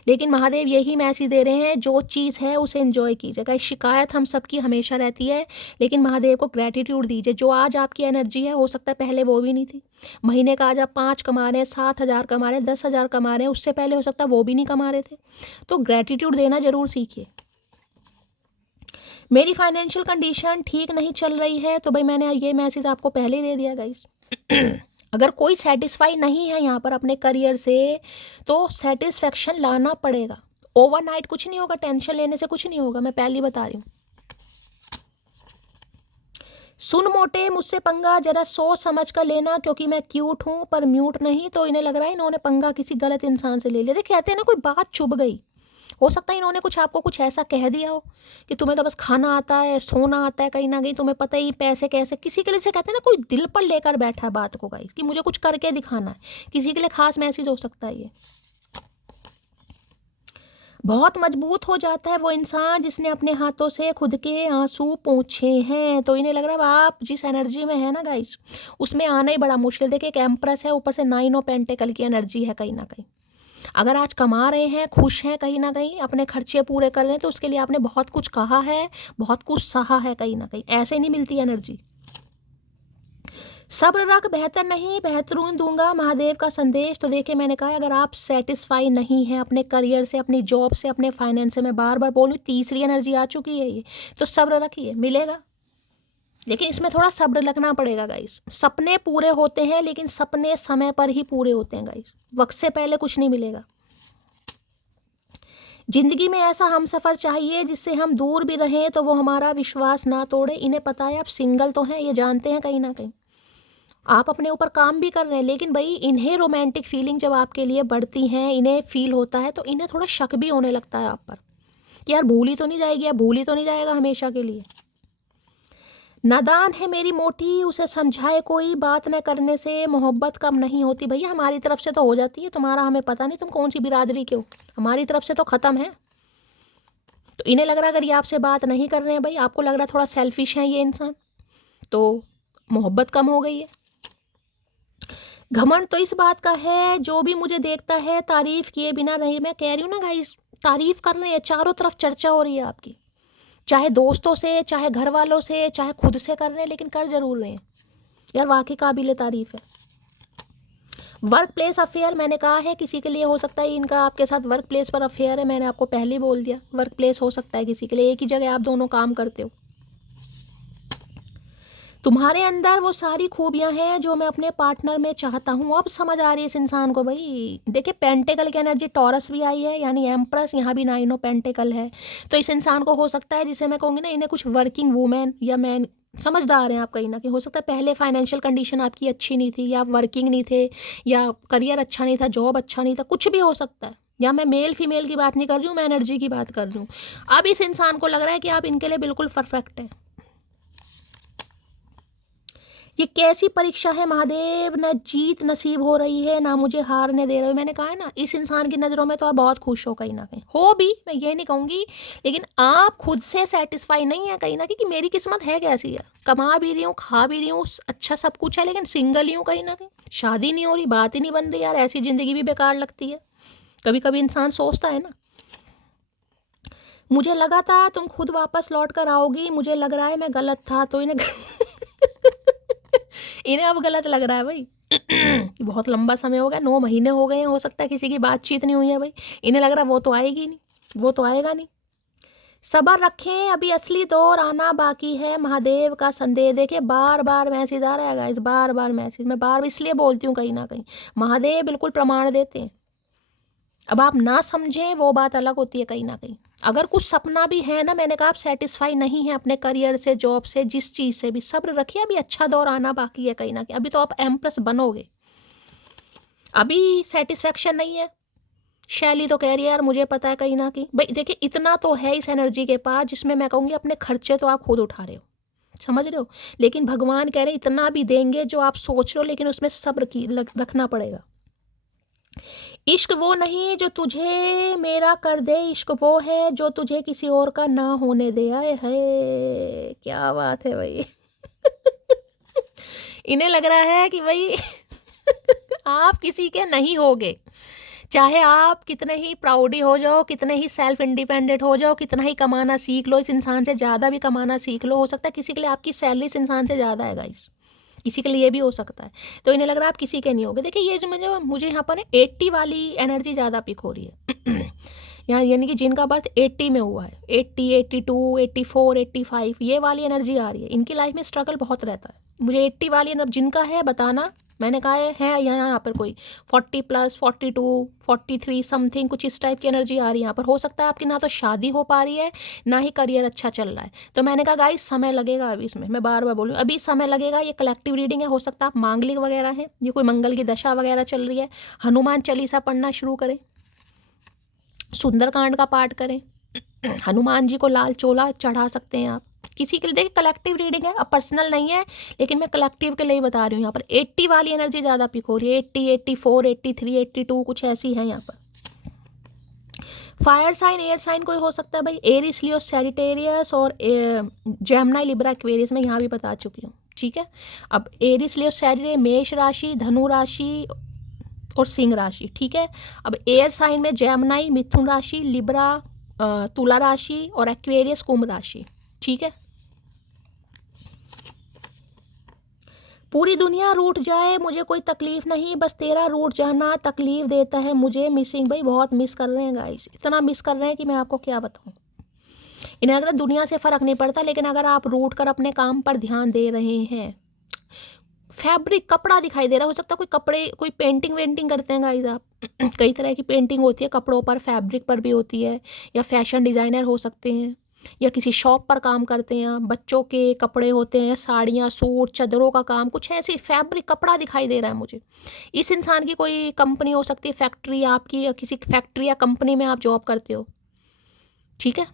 लेकिन महादेव यही मैसेज दे रहे हैं, जो चीज़ है उसे एंजॉय कीजिएगा। शिकायत हम सबकी हमेशा रहती है, लेकिन महादेव को ग्रैटिट्यूड दीजिए। जो आज आपकी एनर्जी है, हो सकता है पहले वो भी नहीं थी। महीने का आज आप 5 कमा रहे हैं, 7,000 कमा रहे हैं, 10,000 कमा रहे हैं, उससे पहले हो सकता है वो भी नहीं कमा रहे थे। तो ग्रैटिट्यूड देना जरूर सीखिए। मेरी फाइनेंशियल कंडीशन ठीक नहीं चल रही है, तो भाई मैंने ये मैसेज आपको पहले ही दे दिया गाइस। अगर कोई सेटिस्फाई नहीं है यहाँ पर अपने करियर से, तो सेटिस्फेक्शन लाना पड़ेगा। ओवरनाइट कुछ नहीं होगा, टेंशन लेने से कुछ नहीं होगा, मैं पहले ही बता रही हूँ। सुन मोटे, मुझसे पंगा जरा सोच समझ कर लेना, क्योंकि मैं क्यूट हूँ पर म्यूट नहीं। तो इन्हें लग रहा है इन्होंने पंगा किसी गलत इंसान से ले लिया। देखिए कहते हैं ना, कोई बात चुभ गई, हो सकता है इन्होंने कुछ आपको कुछ ऐसा कह दिया हो कि तुम्हें तो बस खाना आता है, सोना आता है, कहीं ना कहीं तुम्हें पता ही पैसे कैसे, किसी के लिए से कहते हैं ना कोई दिल पर लेकर बैठा है बात को गाइस कि मुझे कुछ करके दिखाना है, किसी के लिए खास मैसेज हो सकता है ये। बहुत मजबूत हो जाता है वो इंसान जिसने अपने हाथों से खुद के आंसू पोंछे हैं। तो इन्हें लग रहा है आप जिस एनर्जी में है ना गाइस, उसमें आना ही बड़ा मुश्किल। देखिए एक एम्प्रेस है, ऊपर से 9 ऑफ पेंटिकल की एनर्जी है। कहीं ना कहीं अगर आज कमा रहे हैं, खुश हैं, कहीं ना कहीं अपने खर्चे पूरे कर रहे हैं, तो उसके लिए आपने बहुत कुछ कहा है, बहुत कुछ सहा है। कहीं ना कहीं ऐसे नहीं मिलती एनर्जी। सब्र रख, बेहतर नहीं बेहतरीन दूंगा, महादेव का संदेश। तो देखिए मैंने कहा अगर आप सेटिस्फाई नहीं हैं अपने करियर से, अपनी जॉब से, अपने फाइनेंस से, मैं बार बार बोलूँ तीसरी एनर्जी आ चुकी है ये, तो सब्र रखिए, मिलेगा। लेकिन इसमें थोड़ा सब्र लगना पड़ेगा गाइस। सपने पूरे होते हैं लेकिन सपने समय पर ही पूरे होते हैं गाइस, वक्त से पहले कुछ नहीं मिलेगा। जिंदगी में ऐसा हम सफ़र चाहिए जिससे हम दूर भी रहें तो वो हमारा विश्वास ना तोड़े। इन्हें पता है आप सिंगल तो हैं, ये जानते हैं, कहीं ना कहीं आप अपने ऊपर काम भी कर रहे हैं, लेकिन भाई इन्हें रोमांटिक फीलिंग जब आपके लिए बढ़ती हैं, इन्हें फील होता है, तो इन्हें थोड़ा शक भी होने लगता है आप पर कि यार भूल ही तो नहीं जाएगी, या भूल ही तो नहीं जाएगा हमेशा के लिए। नादान है मेरी मोटी, उसे समझाए कोई, बात न करने से मोहब्बत कम नहीं होती। भैया हमारी तरफ से तो हो जाती है, तुम्हारा हमें पता नहीं तुम कौन सी बिरादरी के हो, हमारी तरफ से तो ख़त्म है। तो इन्हें लग रहा है अगर ये आपसे बात नहीं कर रहे हैं भाई, आपको लग रहा है थोड़ा सेल्फिश है ये इंसान, तो मोहब्बत कम हो गई है। घमंड तो इस बात का है जो भी मुझे देखता है तारीफ किए बिना नहीं, मैं कह रही हूँ ना गाइस, तारीफ कर रहे हैं, चारों तरफ चर्चा हो रही है आपकी, चाहे दोस्तों से, चाहे घर वालों से, चाहे खुद से कर रहे हैं, लेकिन कर जरूर रहे हैं यार, वाकई काबिल तारीफ है। वर्क प्लेस अफेयर मैंने कहा है किसी के लिए हो सकता है इनका आपके साथ वर्क प्लेस पर अफेयर है, मैंने आपको पहले ही बोल दिया। वर्क प्लेस हो सकता है किसी के लिए, एक ही जगह आप दोनों काम करते हो। तुम्हारे अंदर वो सारी खूबियां हैं जो मैं अपने पार्टनर में चाहता हूँ। अब समझ आ रही है इस इंसान को भाई। देखिए पेंटेकल की एनर्जी टॉरस भी आई है, यानी एम्प्रेस, यहाँ भी 9 ऑफ पेंटेकल है। तो इस इंसान को हो सकता है, जिसे मैं कहूँगी ना, इन्हें कुछ वर्किंग वूमेन या मैन, समझदार हैं आप कहीं ना कहीं, हो सकता है पहले फाइनेंशियल कंडीशन आपकी अच्छी नहीं थी, या आप वर्किंग नहीं थे, या करियर अच्छा नहीं था, जॉब अच्छा नहीं था, कुछ भी हो सकता है। या मैं मेल फीमेल की बात नहीं कर रही हूँ, मैं एनर्जी की बात कर रही हूँ। अब इस इंसान को लग रहा है कि आप इनके लिए बिल्कुल परफेक्ट है। ये कैसी परीक्षा है महादेव, न जीत नसीब हो रही है ना मुझे हारने दे रहे हो। मैंने कहा है ना, इस इंसान की नज़रों में तो आप बहुत खुश हो, कहीं ना कहीं हो भी, मैं ये नहीं कहूँगी, लेकिन आप खुद से सेटिस्फाई नहीं है कहीं ना कहीं कि मेरी किस्मत है कैसी है, कमा भी रही हूँ, खा भी रही हूँ, अच्छा सब कुछ है, लेकिन सिंगल ही हूँ। कहीं ना कहीं शादी नहीं हो रही, बात ही नहीं बन रही यार, ऐसी ज़िंदगी भी बेकार लगती है। कभी कभी इंसान सोचता है ना। मुझे लगा था तुम खुद वापस लौट कर आओगी, मुझे लग रहा है मैं गलत था। तो इन्हें इन्हें अब गलत लग रहा है भाई कि बहुत लंबा समय हो गया, 9 महीने हो गए हैं, हो सकता है किसी की बातचीत नहीं हुई है भाई। इन्हें लग रहा है वो तो आएगी नहीं, वो तो आएगा नहीं। सब्र रखें, अभी असली दौर आना बाकी है, महादेव का संदेश। देखिए बार बार मैसेज आ रहा है गाइस, बार बार मैसेज, मैं बार इसलिए बोलती हूँ कहीं ना कहीं महादेव बिल्कुल प्रमाण देते हैं। अब आप ना समझें वो बात अलग होती है। कहीं ना कहीं अगर कुछ सपना भी है ना, मैंने कहा आप सेटिस्फाई नहीं है अपने करियर से, जॉब से, जिस चीज़ से भी, सब्र रखिए, अभी अच्छा दौर आना बाकी है। कहीं ना कहीं अभी तो आप एम्प्रेस बनोगे, अभी सेटिस्फेक्शन नहीं है। शैली तो कह रही है यार मुझे पता है कहीं ना कहीं, भाई देखिए इतना तो है इस एनर्जी के पास जिसमें मैं कहूँगी अपने खर्चे तो आप खुद उठा रहे हो, समझ रहे हो, लेकिन भगवान कह रहे हैं इतना भी देंगे जो आप सोच रहे हो, लेकिन उसमें सब्र की रखना पड़ेगा। इश्क वो नहीं जो तुझे मेरा कर दे, इश्क वो है जो तुझे किसी और का ना होने दे। आए है, क्या बात है भाई इन्हें लग रहा है कि भाई आप किसी के नहीं होगे, चाहे आप कितने ही प्राउडी हो जाओ, कितने ही सेल्फ इंडिपेंडेंट हो जाओ, कितना ही कमाना सीख लो, इस इंसान से ज़्यादा भी कमाना सीख लो, हो सकता है किसी के लिए आपकी सैलरी इस इंसान से ज़्यादा है गाइस, किसी के लिए ये भी हो सकता है। तो इन्हें लग रहा है आप किसी के नहीं होगे। देखिए ये जो मुझे यहाँ पर 80 वाली एनर्जी ज़्यादा पिक हो रही है यहाँ, यानी कि जिनका बर्थ 80 में हुआ है, 80, 82, 84, 85, ये वाली एनर्जी आ रही है। इनकी लाइफ में स्ट्रगल बहुत रहता है। मुझे 80 वाली एनर्जी जिनका है बताना, मैंने कहा है यहाँ पर कोई 40+, 42, 43 समथिंग कुछ इस टाइप की एनर्जी आ रही है यहाँ पर। हो सकता है आपकी ना तो शादी हो पा रही है, ना ही करियर अच्छा चल रहा है। तो मैंने कहा गाइस समय लगेगा अभी, इसमें मैं बार बार बोलूँ अभी समय लगेगा। ये कलेक्टिव रीडिंग है, हो सकता है आप मांगलिक वगैरह है, ये कोई मंगल की दशा वगैरह चल रही है, हनुमान चालीसा पढ़ना शुरू करें, सुंदरकांड का पाठ करें, हनुमान जी को लाल चोला चढ़ा सकते हैं आप। किसी के लिए देखिए कलेक्टिव रीडिंग है, अब पर्सनल नहीं है, लेकिन मैं कलेक्टिव के लिए बता रही हूँ। यहाँ पर 80 वाली एनर्जी ज़्यादा पिक हो रही है, 80, 84, 83, 82 कुछ ऐसी है यहाँ पर। फायर साइन, एयर साइन कोई हो सकता है भाई, एरिस, लियो, सैजिटेरियस और जेमिनी, लिब्रा, एक्वेरियस में यहाँ भी बता चुकी हूँ, ठीक है। अब एरिस, लियो, सैजिटेरियस, मेष राशि, धनु राशि और सिंह राशि, ठीक है। अब एयर साइन में जेमिनी, मिथुन राशि, लिब्रा, तुला राशि और एक्वेरियस, कुंभ राशि, ठीक है। पूरी दुनिया रूठ जाए मुझे कोई तकलीफ नहीं, बस तेरा रूठ जाना तकलीफ देता है मुझे। मिसिंग भाई, बहुत मिस कर रहे हैं गाइस, इतना मिस कर रहे हैं कि मैं आपको क्या बताऊं। इन्हें लगता है दुनिया से फ़र्क नहीं पड़ता, लेकिन अगर आप रूठ कर अपने काम पर ध्यान दे रहे हैं, फैब्रिक, कपड़ा दिखाई दे रहा हो सकता है, कोई कपड़े, कोई पेंटिंग वेंटिंग करते हैं गाइस आप कई तरह की पेंटिंग होती है कपड़ों पर, फैब्रिक पर भी होती है, या फैशन डिज़ाइनर हो सकते हैं, या किसी शॉप पर काम करते हैं आप, बच्चों के कपड़े होते हैं, साड़ियाँ, सूट, चादरों का काम, कुछ ऐसी फैब्रिक, कपड़ा दिखाई दे रहा है मुझे। इस इंसान की कोई कंपनी हो सकती है, फैक्ट्री आपकी, या किसी फैक्ट्री या कंपनी में आप जॉब करते हो, ठीक है,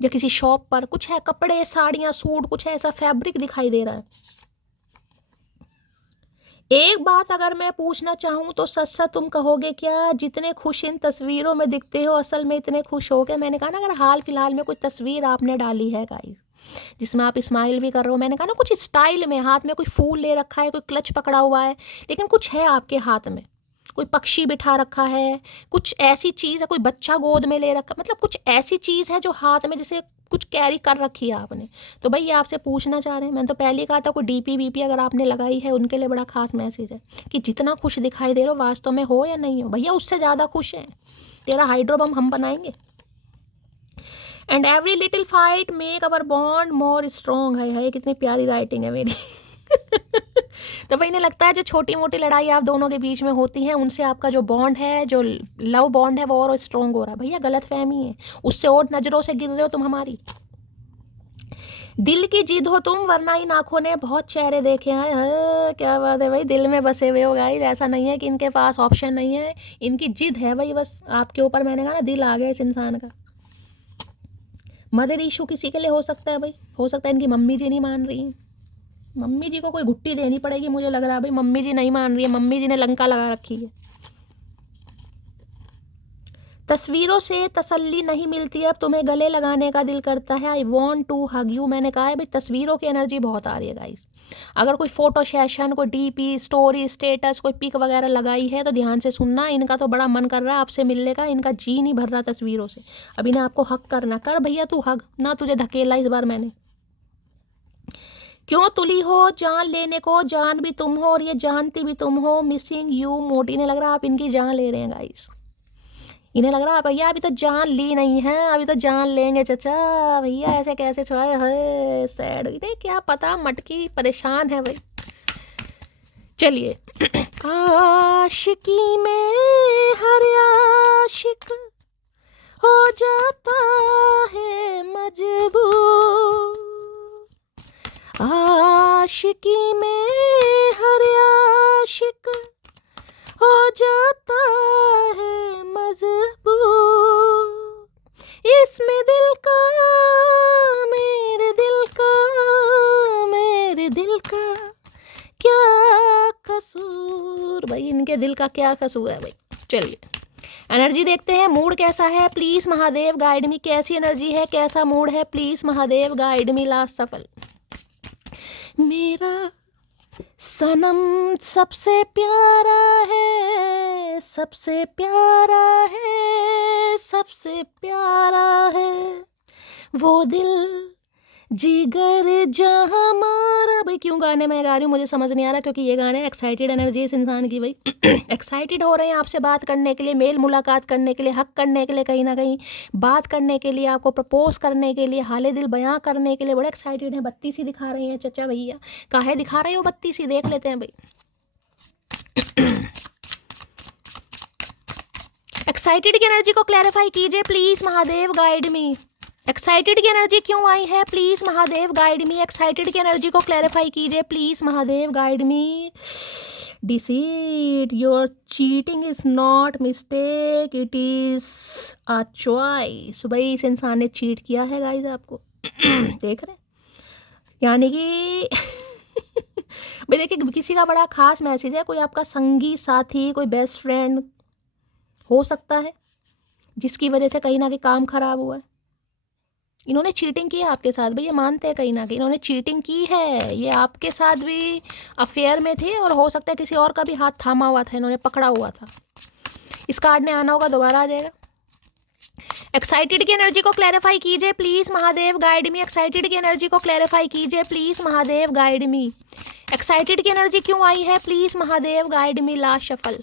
या किसी शॉप पर कुछ है, कपड़े, साड़ियाँ, सूट, कुछ ऐसा फैब्रिक दिखाई दे रहा है। एक बात अगर मैं पूछना चाहूँ तो सच सच तुम कहोगे क्या, जितने खुश इन तस्वीरों में दिखते हो असल में इतने खुश हो गए? मैंने कहा ना, अगर हाल फिलहाल में कोई तस्वीर आपने डाली है गाइस जिसमें आप स्माइल भी कर रहे हो, मैंने कहा ना कुछ स्टाइल में, हाथ में कोई फूल ले रखा है, कोई क्लच पकड़ा हुआ है, लेकिन कुछ है आपके हाथ में, कोई पक्षी बिठा रखा है, कुछ ऐसी चीज़ है, कोई बच्चा गोद में ले रखा, मतलब कुछ ऐसी चीज़ है जो हाथ में जैसे कुछ कैरी कर रखी है आपने। तो भाई ये आपसे पूछना चाह रहे हैं, मैंने तो पहले ही कहा था कोई डीपी वीपी अगर आपने लगाई है उनके लिए बड़ा खास मैसेज है कि जितना खुश दिखाई दे रहे हो वास्तव में हो या नहीं हो, भैया उससे ज़्यादा खुश है, तेरा हाइड्रोबम हम बनाएंगे। And every little fight make our bond more strong. है कितनी प्यारी राइटिंग है मेरी तो भाई इन्हें लगता है जो छोटी मोटी लड़ाई आप दोनों के बीच में होती है उनसे आपका जो बॉन्ड है, जो लव बॉन्ड है, वो और स्ट्रॉन्ग हो रहा है। भैया गलत फहमी है, उससे और नज़रों से गिर रहे हो तुम हमारी। दिल की जिद हो तुम, वरना इन आँखों ने बहुत चेहरे देखे हैं। हाँ, क्या बात है भाई, दिल में बसे हुए हो गाइस। ऐसा नहीं है कि इनके पास ऑप्शन नहीं है, इनकी जिद है भाई बस आपके ऊपर। मैंने कहा ना दिल आ गया इस इंसान का। मदर इशू किसी के लिए हो सकता है भाई, हो सकता है इनकी मम्मी जी नहीं मान रही हैं, मम्मी जी को कोई घुट्टी देनी पड़ेगी मुझे लग रहा है भाई, मम्मी जी नहीं मान रही है, मम्मी जी ने लंका लगा रखी है। तस्वीरों से तसल्ली नहीं मिलती, अब तुम्हें गले लगाने का दिल करता है। I want to hug you. मैंने कहा है भाई तस्वीरों की एनर्जी बहुत आ रही है गाइस। अगर कोई फोटो सेशन, कोई डीपी, स्टोरी, स्टेटस, कोई पिक वगैरह लगाई है तो ध्यान से सुनना, इनका तो बड़ा मन कर रहा है आपसे मिलने का, इनका जी नहीं भर रहा तस्वीरों से। अब इन्हें आपको हक करना, कर भैया तू हग ना, तुझे धकेला इस बार मैंने। क्यों तुली हो जान लेने को, जान भी तुम हो और ये जानती भी तुम हो। Missing you. मोटी ने लग रहा है आप इनकी जान ले रहे हैं गाइस, इन्हें लग रहा है भैया अभी तो जान ली नहीं है, अभी तो जान लेंगे चचा। भैया ऐसे कैसे छुड़ाए, है सैड, इन्हें क्या पता, मटकी परेशान है भाई। चलिए आशिकी में हर आशिक हो जाता है मजबूर, आशिकी में हर आशिक हो जाता है मजबूर, इसमें दिल का, मेरे दिल का, मेरे दिल का क्या कसूर। भाई इनके दिल का क्या कसूर है भाई। चलिए एनर्जी देखते हैं, मूड कैसा है। प्लीज़ महादेव गाइड मी, कैसी एनर्जी है, कैसा मूड है, please Mahadev guide me. Last सफल। मेरा सनम सबसे प्यारा है, सबसे प्यारा है, सबसे प्यारा है वो दिल जिगर जहाँ मारा। भाई क्यों गाने मैं गा रही हूँ मुझे समझ नहीं आ रहा, क्योंकि ये गाने एक्साइटेड एनर्जी इस इंसान की भाई एक्साइटेड हो रहे हैं आपसे बात करने के लिए, मेल मुलाकात करने के लिए, हक करने के लिए, कहीं ना कहीं बात करने के लिए, आपको प्रपोज करने के लिए, हाले दिल बयां करने के लिए बड़े एक्साइटेड हैं। बत्ती सी दिखा रही हैं चचा भैया, काहे दिखा रहे हो बत्ती सी, देख लेते हैं भाई। एक्साइटेड की एनर्जी को क्लैरिफाई कीजिए please Mahadev guide me. Excited की एनर्जी क्यों आई है? Please Mahadev guide me. Excited की एनर्जी को क्लैरिफाई कीजिए please Mahadev guide me. Deceit, your cheating is not mistake, it is a choice. भाई इस इंसान ने चीट किया है गाइस आपको। देख रहे हैं, यानी कि भाई देखिए, किसी का बड़ा खास मैसेज है, कोई आपका संगी साथी, कोई बेस्ट फ्रेंड हो सकता है जिसकी वजह से कहीं ना कहीं काम खराब हुआ है। इन्होंने चीटिंग की है आपके साथ, भाई ये मानते हैं कहीं ना कहीं इन्होंने चीटिंग की है। ये आपके साथ भी अफेयर में थे और हो सकता है किसी और का भी हाथ थामा हुआ था, इन्होंने पकड़ा हुआ था। इस कार्ड ने आना होगा, दोबारा आ जाएगा। एक्साइटेड की एनर्जी को क्लैरिफाई कीजिए please Mahadev guide me. Excited की एनर्जी को क्लैरिफाई कीजिए please Mahadev guide me. Excited की एनर्जी क्यों आई है? Please Mahadev guide me. Last shuffle.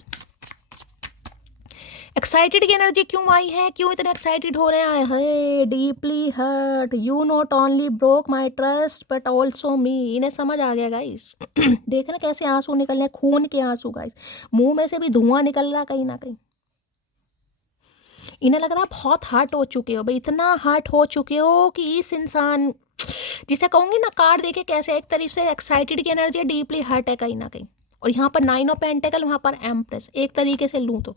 Excited की एनर्जी क्यों आई है? क्यों इतने एक्साइटेड हो रहे हैं? He deeply hurt, you not only broke my trust but also me. इन्हें समझ आ गया गाइस। देख ना कैसे आंसू निकल रहे हैं, खून के आंसू गाइस। मुंह में से भी धुआं निकल रहा कहीं ना कहीं। इन्हें लग रहा है बहुत हर्ट हो चुके हो भाई, इतना हर्ट हो चुके हो कि इस इंसान, जिसे कहूंगी ना, कार्ड देखे कैसे एक तरीके से एक्साइटेड की एनर्जी डीपली हर्ट है कहीं ना कहीं। और यहाँ पर 9 ऑफ पेंटिकल, वहाँ पर एम्प्रेस। एक तरीके से लूँ तो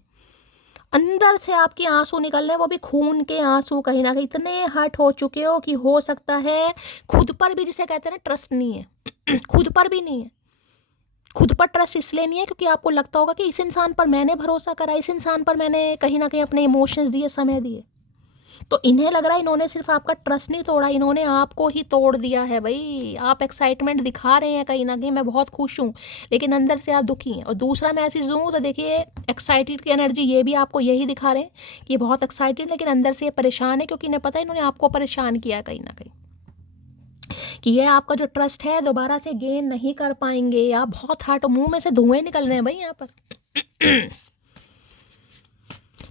अंदर से आपके आंसू निकल रहे हैं, वो भी खून के आंसू कहीं ना कहीं। इतने हर्ट हो चुके हो कि हो सकता है खुद पर भी, जिसे कहते हैं ना, ट्रस्ट नहीं है। खुद पर भी नहीं है। खुद पर ट्रस्ट इसलिए नहीं है क्योंकि आपको लगता होगा कि इस इंसान पर मैंने भरोसा करा, इस इंसान पर मैंने कहीं ना कहीं अपने इमोशंस दिए, समय दिए। तो इन्हें लग रहा है इन्होंने सिर्फ आपका ट्रस्ट नहीं तोड़ा, इन्होंने आपको ही तोड़ दिया है भाई। आप एक्साइटमेंट दिखा रहे हैं कहीं ना कहीं, मैं बहुत खुश हूँ, लेकिन अंदर से आप दुखी हैं। और दूसरा मैसेज दूँ तो देखिए, एक्साइटेड की एनर्जी ये भी आपको यही दिखा रहे हैं कि ये बहुत एक्साइटेड, लेकिन अंदर से ये परेशान है, क्योंकि इन्हें पता है इन्होंने आपको परेशान किया है कहीं ना कहीं, कि ये आपका जो ट्रस्ट है दोबारा से गेन नहीं कर पाएंगे। आप बहुत हार्ट, मुंह में से धुएं निकल रहे हैं भाई यहाँ पर।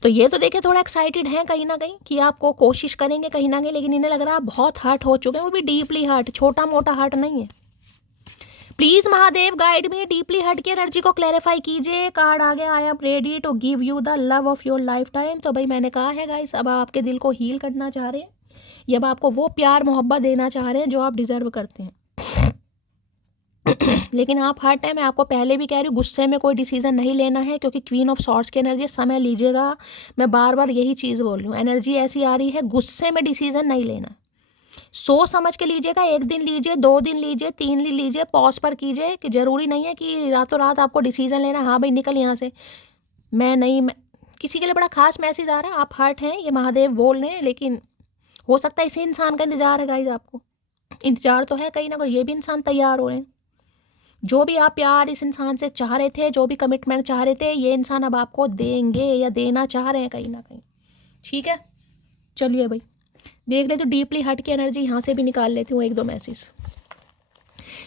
तो ये तो देखिए थोड़ा एक्साइटेड हैं कहीं ना कहीं कि आपको कोशिश करेंगे कहीं ना कहीं, लेकिन इन्हें लग रहा है बहुत हर्ट हो चुके हैं, वो भी डीपली हर्ट, छोटा मोटा हर्ट नहीं है। Please Mahadev guide me. Deeply hurt की एनर्जी को क्लैरिफाई कीजिए। कार्ड आ गया, I am ready to give you the love of your lifetime. तो भाई मैंने कहा है गाइस, अब आप आपके दिल को हील करना चाह रहे हैं, या अब आपको वो प्यार मोहब्बत देना चाह रहे हैं जो आप डिजर्व करते हैं। लेकिन आप हर टाइम, मैं आपको पहले भी कह रही हूँ, गुस्से में कोई डिसीजन नहीं लेना है, क्योंकि क्वीन ऑफ सॉर्ड्स की एनर्जी, समय लीजिएगा। मैं बार बार यही चीज़ बोल रही हूँ, एनर्जी ऐसी आ रही है, गुस्से में डिसीजन नहीं लेना। सोच समझ के लीजिएगा। 1 दिन लीजिए, 2 दिन लीजिए, 3 दिन लीजिए, पॉज पर कीजिए, कि ज़रूरी नहीं है कि रातों रात आपको डिसीजन लेना। हाँ भाई निकल यहाँ से, मैं नहीं, मैं किसी के लिए बड़ा खास मैसेज आ रहा है, आप हर्ट हैं, ये महादेव बोल रहे हैं, लेकिन हो सकता है इसी इंसान का इंतजार है गाइज। आपको इंतजार तो है कहीं ना कहीं, ये भी इंसान तैयार हो रहे हैं। जो भी आप प्यार इस इंसान से चाह रहे थे, जो भी कमिटमेंट चाह रहे थे, ये इंसान अब आपको देंगे या देना चाह रहे हैं कहीं ना कहीं। ठीक है, चलिए भाई देख ले, तो डीपली हर्ट की एनर्जी यहाँ से भी निकाल लेती हूँ 1-2 message.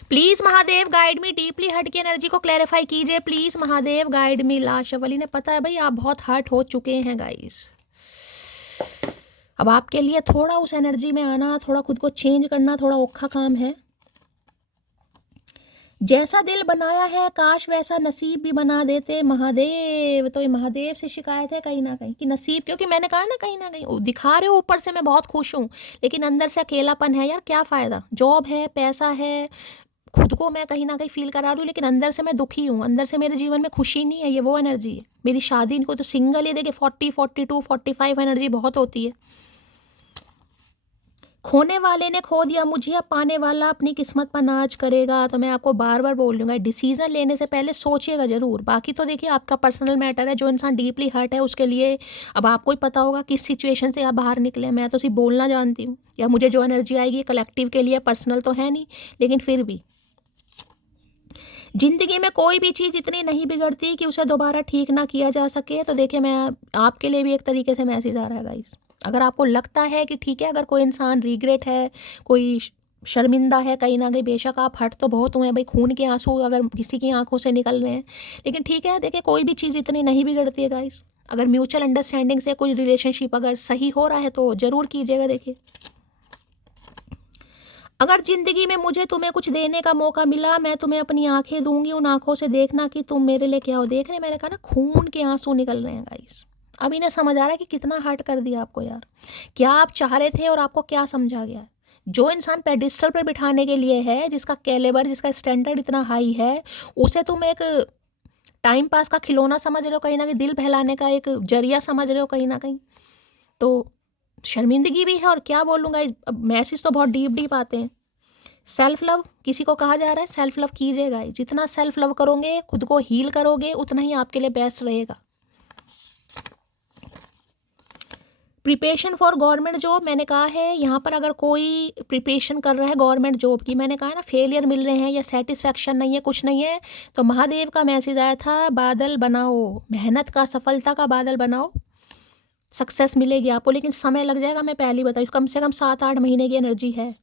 Please Mahadev guide me. Deeply hurt की एनर्जी को क्लैरिफाई कीजिए please Mahadev guide me. Last shuffle. इन्हें पता है भाई आप बहुत हर्ट हो चुके हैं गाइस। अब आपके लिए थोड़ा उस एनर्जी में आना, थोड़ा खुद को चेंज करना, थोड़ा औखा काम है। जैसा दिल बनाया है काश वैसा नसीब भी बना देते महादेव। तो ये महादेव से शिकायत है कहीं ना कहीं कि नसीब, क्योंकि मैंने कहा ना कहीं ना कहीं दिखा रहे हो ऊपर से मैं बहुत खुश हूँ, लेकिन अंदर से अकेलापन है यार। क्या फ़ायदा, जॉब है, पैसा है, खुद को मैं कहीं ना कहीं फील करा रही हूँ, लेकिन अंदर से मैं दुखी हूँ, अंदर से मेरे जीवन में खुशी नहीं है। ये वो एनर्जी है। मेरी शादी इनको तो सिंगल ही देखिए 40, 42, 45 एनर्जी बहुत होती है। खोने वाले ने खो दिया मुझे, अब पाने वाला अपनी किस्मत पर नाज करेगा। तो मैं आपको बार बार बोल रही हूँ, डिसीजन लेने से पहले सोचिएगा ज़रूर। बाकी तो देखिए आपका पर्सनल मैटर है, जो इंसान डीपली हर्ट है उसके लिए अब आपको ही पता होगा किस सिचुएशन से आप बाहर निकले। मैं तो सिर्फ बोलना जानती हूँ, या मुझे जो एनर्जी आएगी कलेक्टिव के लिए, पर्सनल तो है नहीं, लेकिन फिर भी ज़िंदगी में कोई भी चीज़ इतनी नहीं बिगड़ती कि उसे दोबारा ठीक ना किया जा सके। तो देखिए मैं आपके लिए भी एक तरीके से मैसेज आ रहा है गाइस। अगर आपको लगता है कि ठीक है, अगर कोई इंसान रिग्रेट है, कोई शर्मिंदा है कहीं ना कहीं, बेशक आप हट तो बहुत हुए हैं भाई, खून के आंसू अगर किसी की आंखों से निकल रहे हैं, लेकिन ठीक है, देखिए कोई भी चीज़ इतनी नहीं बिगड़ती है गाइस। अगर म्यूचुअल अंडरस्टैंडिंग से कोई रिलेशनशिप अगर सही हो रहा है तो ज़रूर कीजिएगा। देखिए अगर ज़िंदगी में मुझे तुम्हें कुछ देने का मौका मिला, मैं तुम्हें अपनी आंखें दूंगी, उन आंखों से देखना कि तुम मेरे लिए क्या हो। देख रहे हैं, मैंने कहा ना खून के आंसू निकल रहे हैं गाइस। अब इन्हें समझ आ रहा है कि कितना हर्ट कर दिया आपको यार, क्या आप चाह रहे थे और आपको क्या समझा गया। जो इंसान पेडिस्टल पर बिठाने के लिए है, जिसका कैलिबर, जिसका स्टैंडर्ड इतना हाई है, उसे तुम एक टाइम पास का खिलौना समझ रहे हो, कहीं ना कहीं दिल बहलाने का एक जरिया समझ रहे हो कहीं ना कहीं। तो शर्मिंदगी भी है, और क्या बोलूँगा, मैसेज तो बहुत डीप डीप आते हैं। सेल्फ लव किसी को कहा जा रहा है, सेल्फ लव कीजिएगा। जितना सेल्फ लव करोगे, खुद को हील करोगे, उतना ही आपके लिए बेस्ट रहेगा। प्रिपरेशन फॉर गवर्नमेंट जॉब, मैंने कहा है यहाँ पर अगर कोई प्रिपरेशन कर रहा है गवर्नमेंट जॉब की, मैंने कहा है ना फेलियर मिल रहे हैं या सेटिस्फैक्शन नहीं है, कुछ नहीं है, तो महादेव का मैसेज आया था, बादल बनाओ, मेहनत का, सफलता का बादल बनाओ, सक्सेस मिलेगी आपको, लेकिन समय लग जाएगा। मैं पहले ही बताई, कम से कम 7-8 महीने की एनर्जी है।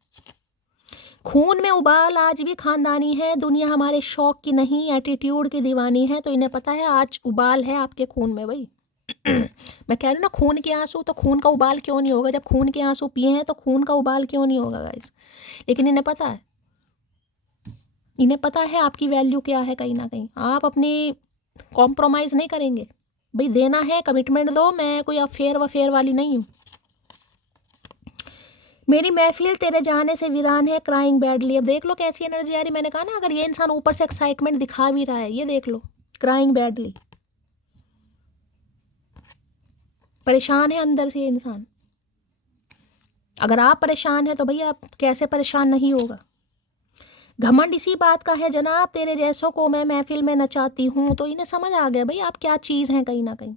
खून में उबाल आज भी खानदानी है, दुनिया हमारे शौक की नहीं, एटीट्यूड की दीवानी है। तो इन्हें पता है आज उबाल है आपके खून में भाई। मैं कह रही हूँ ना, खून के आंसू, तो खून का उबाल क्यों नहीं होगा? जब खून के आंसू पिए हैं तो खून का उबाल क्यों नहीं होगा गाइस? लेकिन इन्हें पता है, इन्हें पता है आपकी वैल्यू क्या है। कहीं ना कहीं आप अपनी कॉम्प्रोमाइज़ नहीं करेंगे भाई, देना है कमिटमेंट दो। मैं कोई अफेयर वफेयर वाली नहीं हूँ। मेरी महफिल तेरे जाने से वीरान है, क्राइंग बैडली। अब देख लो कैसी एनर्जी आ रही। मैंने कहा ना, अगर ये इंसान ऊपर से एक्साइटमेंट दिखा भी रहा है, ये देख लो, क्राइंग बैडली, परेशान है अंदर से ये इंसान। अगर आप परेशान हैं तो भैया आप कैसे परेशान नहीं होगा। घमंड इसी बात का है जनाब, तेरे जैसों को मैं महफिल में नचाती हूँ। तो इन्हें समझ आ गया भाई आप क्या चीज़ हैं कहीं ना कहीं।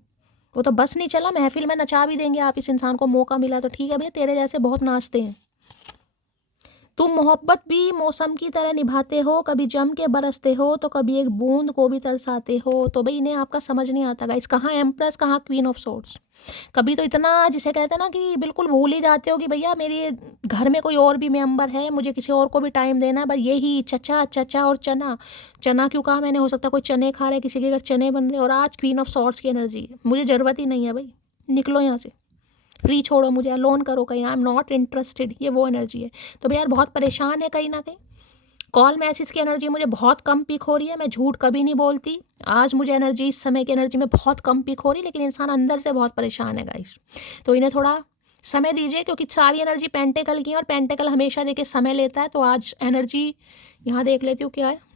वो तो बस नहीं चला, महफिल में नचा भी देंगे आप। इस इंसान को मौका मिला तो ठीक है भैया, तेरे जैसे बहुत नाचते हैं। तुम मोहब्बत भी मौसम की तरह निभाते हो, कभी जम के बरसते हो तो कभी एक बूंद को भी तरसाते हो। तो भाई इन्हें आपका समझ नहीं आता गाइस, कहाँ एम्प्रेस, कहाँ क्वीन ऑफ सोर्ड्स। कभी तो इतना, जिसे कहते हैं ना कि बिल्कुल भूल ही जाते हो कि भैया मेरे घर में कोई और भी मेंबर है, मुझे किसी और को भी टाइम देना है। बस यही चचा चचा और चना। चना क्यों कहा मैंने? हो सकता है कोई चने खा रहे, किसी के घर चने बन रहे। और आज क्वीन ऑफ सॉर्ट्स की एनर्जी है, मुझे ज़रूरत ही नहीं है भाई, निकलो यहाँ से, फ्री छोड़ो मुझे, लोन करो कहीं, आई एम नॉट इंटरेस्टेड। ये वो एनर्जी है। तो भैया यार बहुत परेशान है कहीं ना कहीं। कॉल मैसेज की एनर्जी मुझे बहुत कम पिक हो रही है। मैं झूठ कभी नहीं बोलती। आज मुझे एनर्जी, इस समय की एनर्जी में बहुत कम पिक हो रही है, लेकिन इंसान अंदर से बहुत परेशान है गाइस। तो इन्हें थोड़ा समय दीजिए, क्योंकि सारी एनर्जी पेंटेकल की है, और पेंटेकल हमेशा देखिए समय लेता है। तो आज एनर्जी यहाँ देख लेती हूँ क्या है।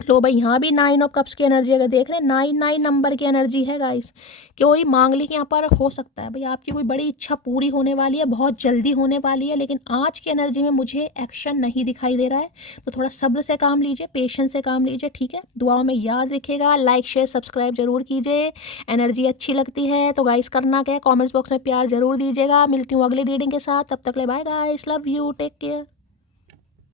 लो भाई, यहाँ भी 9 ऑफ कप्स की एनर्जी अगर देख रहे हैं, 9 नंबर की एनर्जी है गाइस। कोई मांगलिक यहाँ पर हो सकता है भाई, आपकी कोई बड़ी इच्छा पूरी होने वाली है, बहुत जल्दी होने वाली है। लेकिन आज की एनर्जी में मुझे एक्शन नहीं दिखाई दे रहा है। तो थोड़ा सब्र से काम लीजिए, पेशेंस से काम लीजिए, ठीक है। दुआओं में याद रखिएगा, लाइक शेयर सब्सक्राइब जरूर कीजिए। एनर्जी अच्छी लगती है तो गाइस करना क्या है, कॉमेंट्स बॉक्स में प्यार जरूर दीजिएगा। मिलती हूँ अगली रीडिंग के साथ, तब तक ले bye guys, love you, take care.